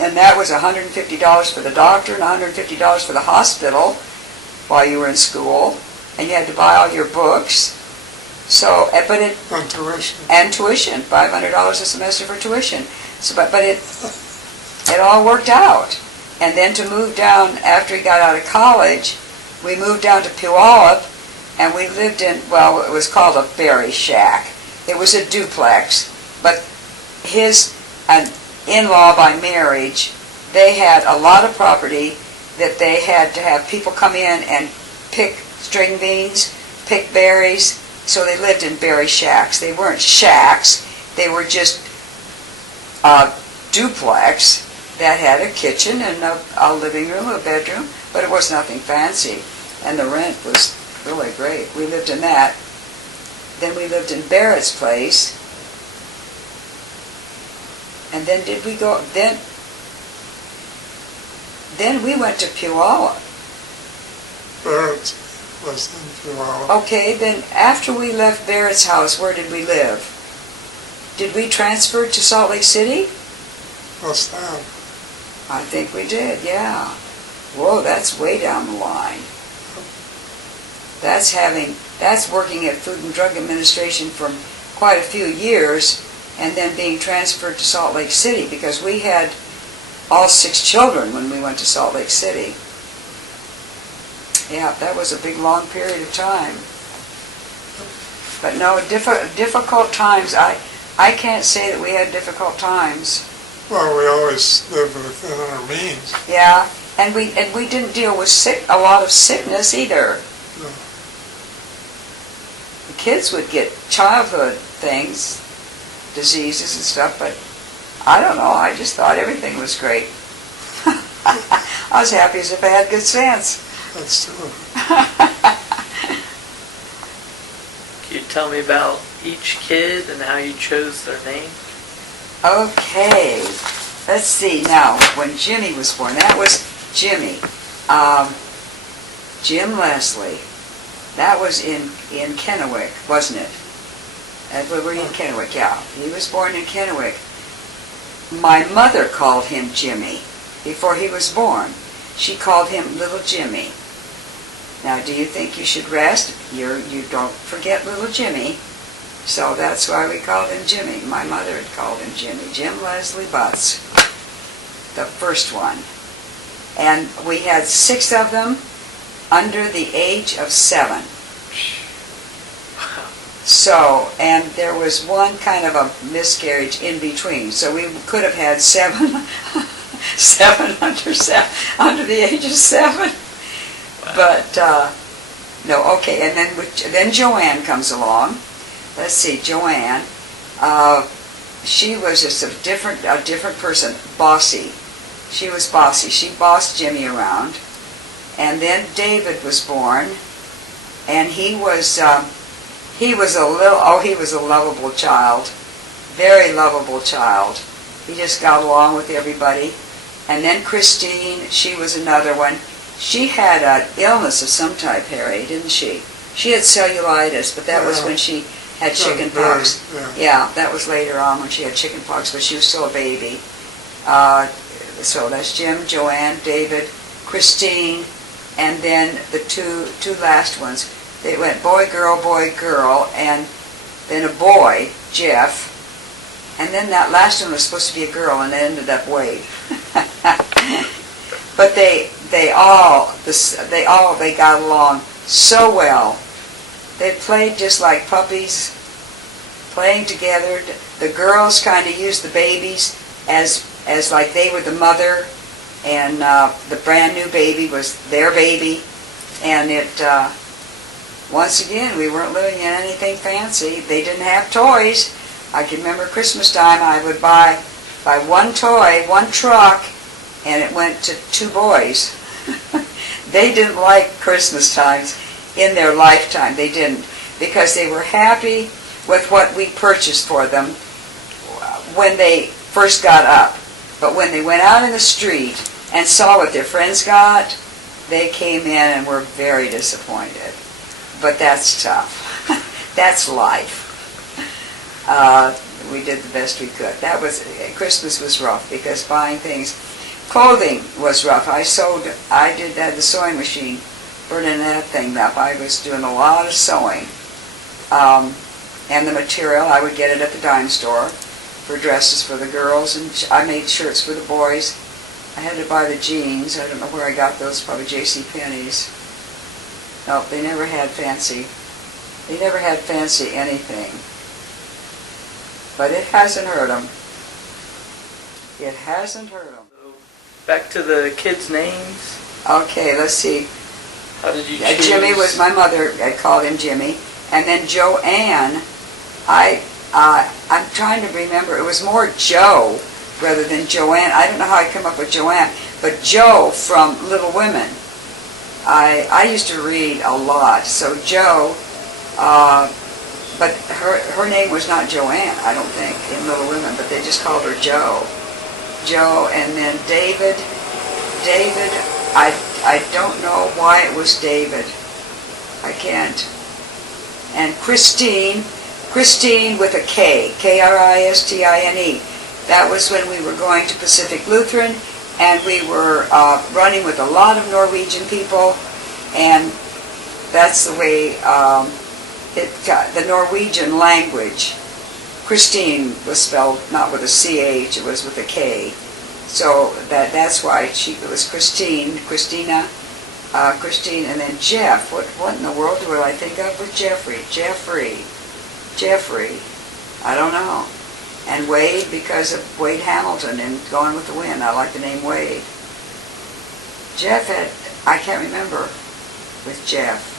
And that was $150 for the doctor and $150 for the hospital while you were in school. And you had to buy all your books. So, but it... And tuition. And tuition, $500 a semester for tuition. So, but it all worked out. And then to move down, after he got out of college, we moved down to Puyallup, and we lived in, well, it was called a berry shack. It was a duplex, but his in-law by marriage, they had a lot of property that they had to have people come in and pick string beans, pick berries, so they lived in berry shacks. They weren't shacks, they were just a duplex that had a kitchen and a living room, a bedroom, but it was nothing fancy. And the rent was really great. We lived in that. Then we lived in Barrett's place. And then did we go, then we went to Puyallup. Barrett was in Puyallup. Okay, then after we left Barrett's house, where did we live? Did we transfer to Salt Lake City? What's that? I think we did, yeah. Whoa, that's way down the line. That's working at Food and Drug Administration for quite a few years and then being transferred to Salt Lake City because we had all 6 children when we went to Salt Lake City. Yeah, that was a big long period of time. But no, difficult times. I can't say that we had difficult times. Well, we always lived within our means. Yeah, and we didn't deal with a lot of sickness either. No. The kids would get childhood things, diseases and stuff, but I don't know, I just thought everything was great. I was happy as if I had good sense. That's true. Can you tell me about each kid and how you chose their name? Okay, let's see now, when Jimmy was born, that was Jimmy. Jim Leslie, that was in Kennewick, wasn't it? We were in Kennewick, yeah. He was born in Kennewick. My mother called him Jimmy before he was born. She called him Little Jimmy. Now, do you think you should rest? You don't forget Little Jimmy. So that's why we called him Jimmy. My mother had called him Jimmy. Jim Leslie Butts, the first one. And we had 6 of them under the age of 7. So, and there was one kind of a miscarriage in between. So we could have had 7, 7 under the age of 7. Wow. But, no, okay, and then Joanne comes along. Let's see, Joanne, she was just a different person, bossy. She was bossy. She bossed Jimmy around. And then David was born, and he was a lovable child, very lovable child. He just got along with everybody. And then Christine, she was another one. She had an illness of some type, Harry, didn't she? She had cellulitis, but that was when she had chicken pox. Yeah, that was later on when she had chicken pox, but she was still a baby. So that's Jim, Joanne, David, Christine, and then the two last ones. They went boy, girl, and then a boy, Jeff, and then that last one was supposed to be a girl, and it ended up Wade. But they all got along so well. They played just like puppies, playing together. The girls kind of used the babies as like they were the mother, and the brand new baby was their baby. And once again, we weren't living in anything fancy. They didn't have toys. I can remember Christmas time, I would buy one toy, one truck, and it went to 2 boys. They didn't like Christmas times in their lifetime. They didn't, because they were happy with what we purchased for them when they first got up. But when they went out in the street and saw what their friends got, they came in and were very disappointed. But that's tough. That's life. we did the best we could. Christmas was rough because buying things, clothing was rough. I did that, the sewing machine, burning that thing up. I was doing a lot of sewing. And the material, I would get it at the dime store for dresses for the girls, and I made shirts for the boys. I had to buy the jeans. I don't know where I got those, probably J.C. Penney's. No, they never had fancy. They never had fancy anything. But it hasn't hurt them. It hasn't hurt them. Back to the kids' names. Okay, let's see. How did you choose? Jimmy was my mother. I called him Jimmy. And then Joanne, I'm trying to remember. It was more Joe rather than Joanne. I don't know how I come up with Joanne, but Joe from Little Women. I used to read a lot, so Joe, but her name was not Joanne, I don't think, in Little Women, but they just called her Joe. Joe, and then David, I don't know why it was David. I can't. And Christine with a K, Kristine. That was when we were going to Pacific Lutheran, and we were running with a lot of Norwegian people, and that's the way the Norwegian language. Christine was spelled not with a CH, it was with a K. So that's why it was Christine, Christina, Christine, and then Jeff. What in the world do I think of with Jeffrey? Jeffrey. I don't know. And Wade, because of Wade Hamilton and Going with the Wind. I like the name Wade. Jeff I can't remember with Jeff.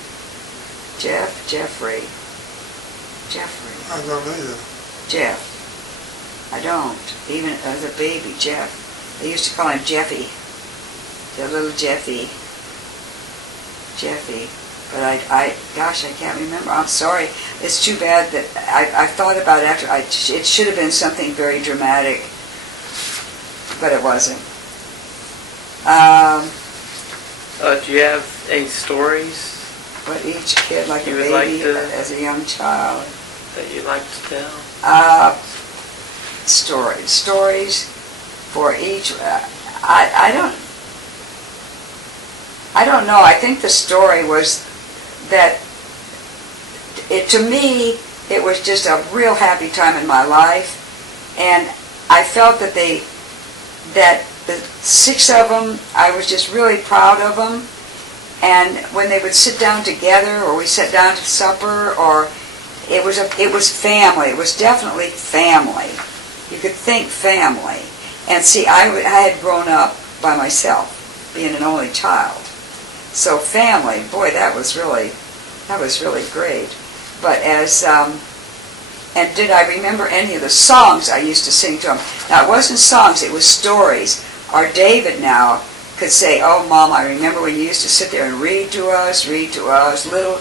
Jeffrey. I don't either. Jeff. I don't. Even as a baby, Jeff. They used to call him Jeffy. The little Jeffy. But gosh, I can't remember. I'm sorry. It's too bad that I thought about it after. It should have been something very dramatic, but it wasn't. Do you have any stories? What each kid, like a You would baby, like to- as a young child? That you'd like to tell? Stories for each. I don't know. I think the story was that to me, it was just a real happy time in my life, and I felt that the 6 of them, I was just really proud of them. And when they would sit down together, or we sat down to supper, or it was family. It was definitely family. You could think family. And see, I had grown up by myself, being an only child. So family, boy, that was really great. But and did I remember any of the songs I used to sing to them? Now, it wasn't songs, it was stories. Our David now could say, "Oh, Mom, I remember when you used to sit there and read to us, little,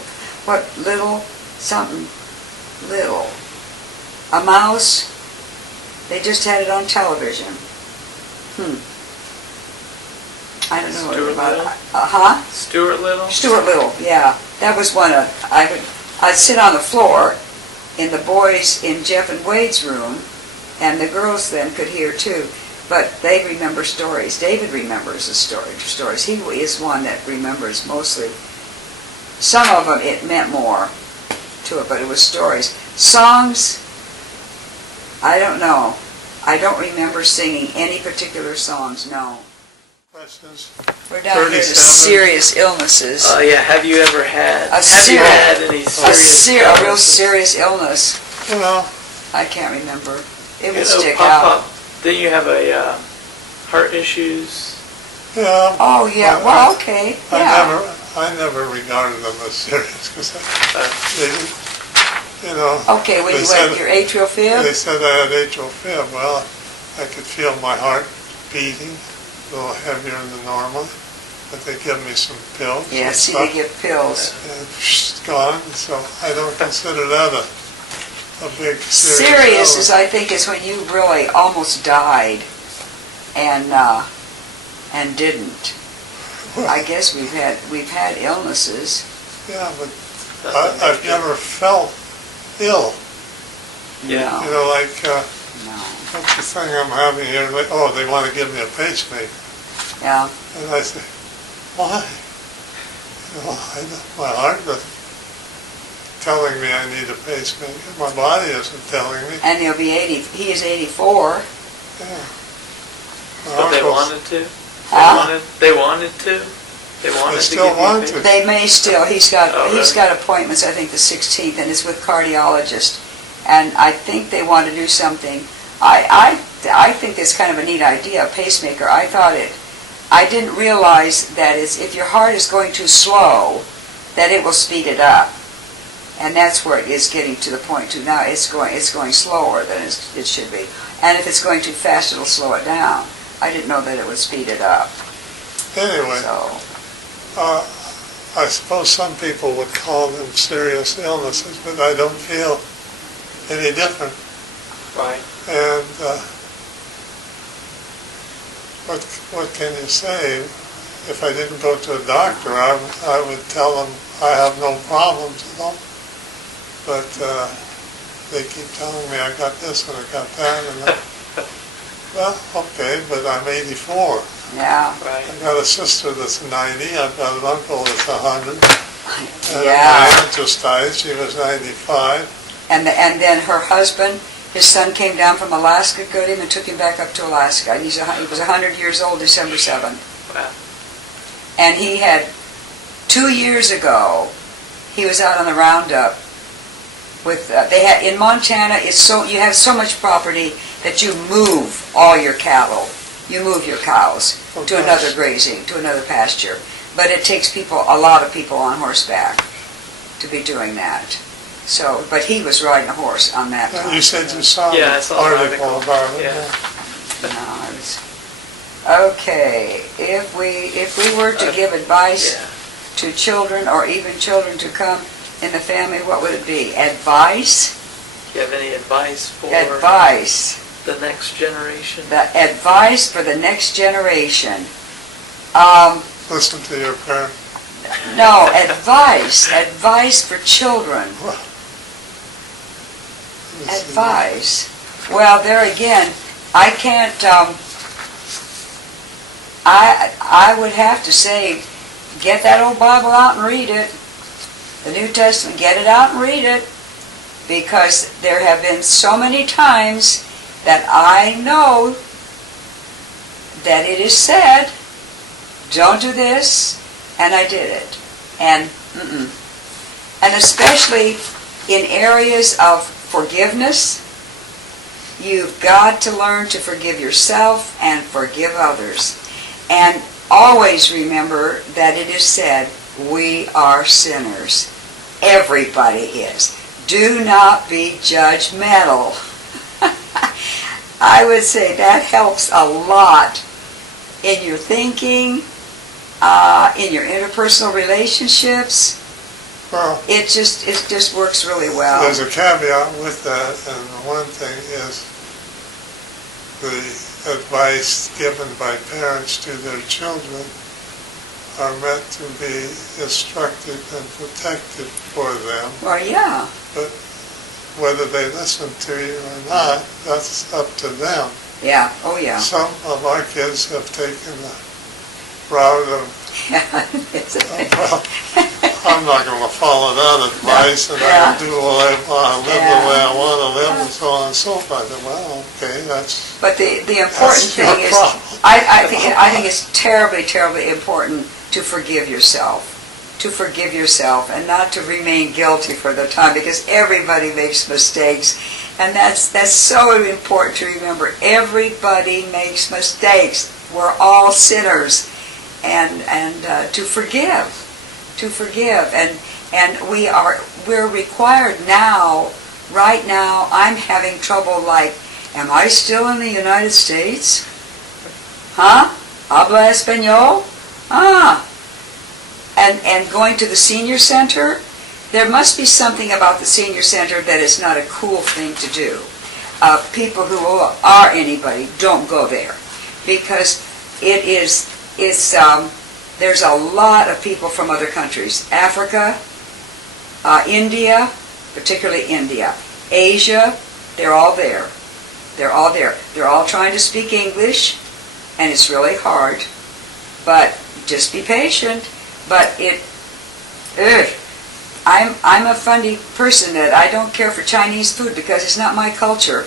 a mouse." They just had it on television. I don't know Stuart about Little? Stuart Little? Stuart Little, yeah. That was one of, I'd sit on the floor in the boys in Jeff and Wade's room, and the girls then could hear too. But they remember stories. David remembers the stories. He is one that remembers mostly. Some of them, it meant more to it, but it was stories. Songs, I don't know. I don't remember singing any particular songs, no. Questions? We're down here to 37. serious illnesses. Yeah. Have you ever had? A any serious? A real serious illness. Well, I can't remember. It You would know, stick out. Pop, didn't you have a heart issues? yeah. Oh yeah. but Well, okay. Yeah. I never regarded them as serious because they, Okay. When they you said- went your atrial They fib. said I had atrial fib. Well, I could feel my heart beating, a little heavier than normal, but they give me some pills. Yeah. and See, stuff, they give pills. and it's gone. So I don't consider that a big serious Serious illness. I think, is when you really almost died, and didn't. I guess we've had illnesses. Yeah, but I've never felt ill. Yeah. No. You know, like, No. what's the thing I'm having here? Oh, they want to give me a pacemaker. Yeah. And I say, why? You know, my heart is telling me I need a pacemaker. My body isn't telling me. And he'll be 80. He is 84. Yeah. But they wanted to? Huh? They wanted to? They wanted They to still give you want a to. They may still. He's got Oh, really? appointments. I think the 16th, and it's with cardiologist. And I think they want to do something. I think it's kind of a neat idea. A pacemaker. I didn't realize that if your heart is going too slow, that it will speed it up. And that's where it is getting to the point too. Now it's going slower than it should be. And if it's going too fast, it'll slow it down. I didn't know that it would speed it up. Anyway, So, I suppose some people would call them serious illnesses, but I don't feel any different. Right. And what can you say? If I didn't go to a doctor, I would tell them I have no problems at all. But they keep telling me I got this and I got that, and well, okay, but I'm 84. yeah. Right. I've got a sister that's 90. I've got an uncle that's 100. And Yeah. my aunt just died. She was 95. And then her husband, his son came down from Alaska, got him and took him back up to Alaska. And he was 100 years old December 7th. Wow. And he had, 2 years ago, he was out on the roundup with, in Montana, you have so much property that you move all your cattle. You move your cows to another grazing, to another pasture. But it takes a lot of people on horseback to be doing that. So, but he was riding a horse on that time. You said you saw Yeah, I an saw the article article. about it. Yeah. No, it was, okay, if we were to give advice Yeah. to children or even children to come in the family, what would it be? Advice? Do you have any advice for Advice. the next generation? The advice for the next generation. Listen to your parents. No, advice for children. Advice. Well, there again, I can't, I would have to say, get that old Bible out and read it. The New Testament, get it out and read it. Because there have been so many times that I know that it is said, don't do this, and I did it. And especially in areas of forgiveness, you've got to learn to forgive yourself and forgive others. And always remember that it is said, we are sinners. Everybody is. Do not be judgmental. I would say that helps a lot in your thinking, in your interpersonal relationships. Well, It just works really well. there's a caveat with that, and one thing is the advice given by parents to their children are meant to be instructive and protective for them. Well, yeah. But whether they listen to you or not, that's up to them. Yeah. Oh, yeah. Some of our kids have taken the route of, well, I'm not going to follow that advice, and Yeah. I can do what I want, live Yeah. the way I want to live, and so on and so forth. Well, okay, that's But the important That's your thing is, problem. I think it's terribly, terribly important to forgive yourself. To forgive yourself and not to remain guilty for the time, because everybody makes mistakes. And that's so important to remember. Everybody makes mistakes. We're all sinners. And to forgive. And we're required now, right now, I'm having trouble like, am I still in the United States? Huh? Habla español? And going to the senior center, there must be something about the senior center that is not a cool thing to do. People who are anybody, don't go there. Because there's a lot of people from other countries. Africa, India, particularly India, Asia, They're all there. They're all there. They're all trying to speak English, and it's really hard. But just be patient. But I'm a funny person that I don't care for Chinese food because it's not my culture.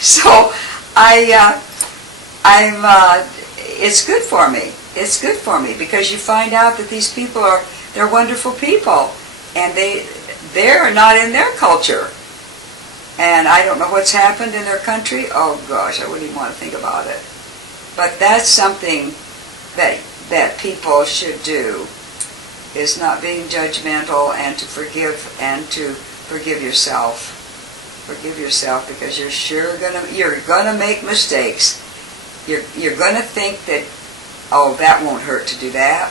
So it's good for me. It's good for me because you find out that these people they're wonderful people, and they're not in their culture. And I don't know what's happened in their country. Oh gosh, I wouldn't even want to think about it. But that's something that people should do, is not being judgmental and to forgive yourself. Forgive yourself because you're gonna make mistakes. You're gonna think that, oh, that won't hurt to do that,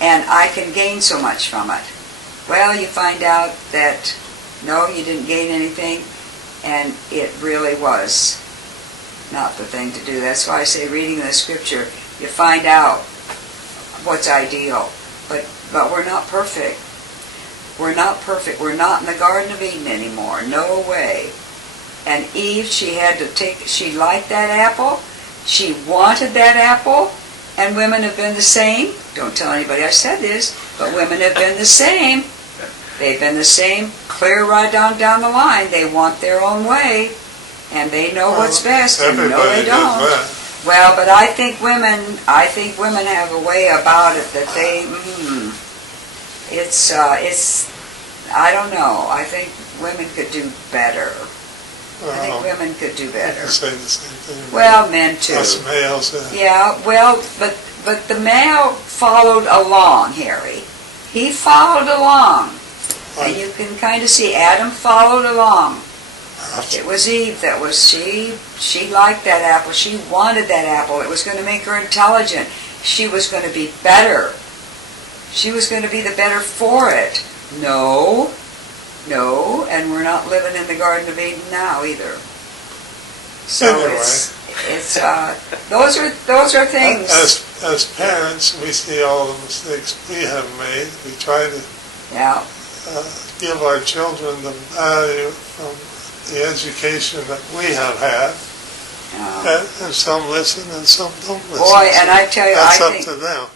and I can gain so much from it. Well, you find out that no, you didn't gain anything, and it really was not the thing to do. That's why I say reading the scripture, you find out what's ideal. But we're not perfect. We're not perfect. We're not in the Garden of Eden anymore. No way. And Eve, she liked that apple. She wanted that apple. And women have been the same. Don't tell anybody I said this, but women have been the same. They've been the same clear right down the line. They want their own way. And they know what's best, and no, they don't. Well, but I think women have a way about it that I don't know. I think women could do better. I think women could do better. You say the same thing. Well, men too. Us males. Yeah, well, but the male followed along, Harry. He followed along. And you can kind of see Adam followed along. It was Eve that she liked that apple. She wanted that apple. It was going to make her intelligent. She was going to be better. She was going to be the better for it. No, and we're not living in the Garden of Eden now either. So anyway, it's those are things. As parents, we see all the mistakes we have made. We try to give our children the value from the education that we have had. And some listen and some don't listen. Boy, and I tell you, that's I up think to them.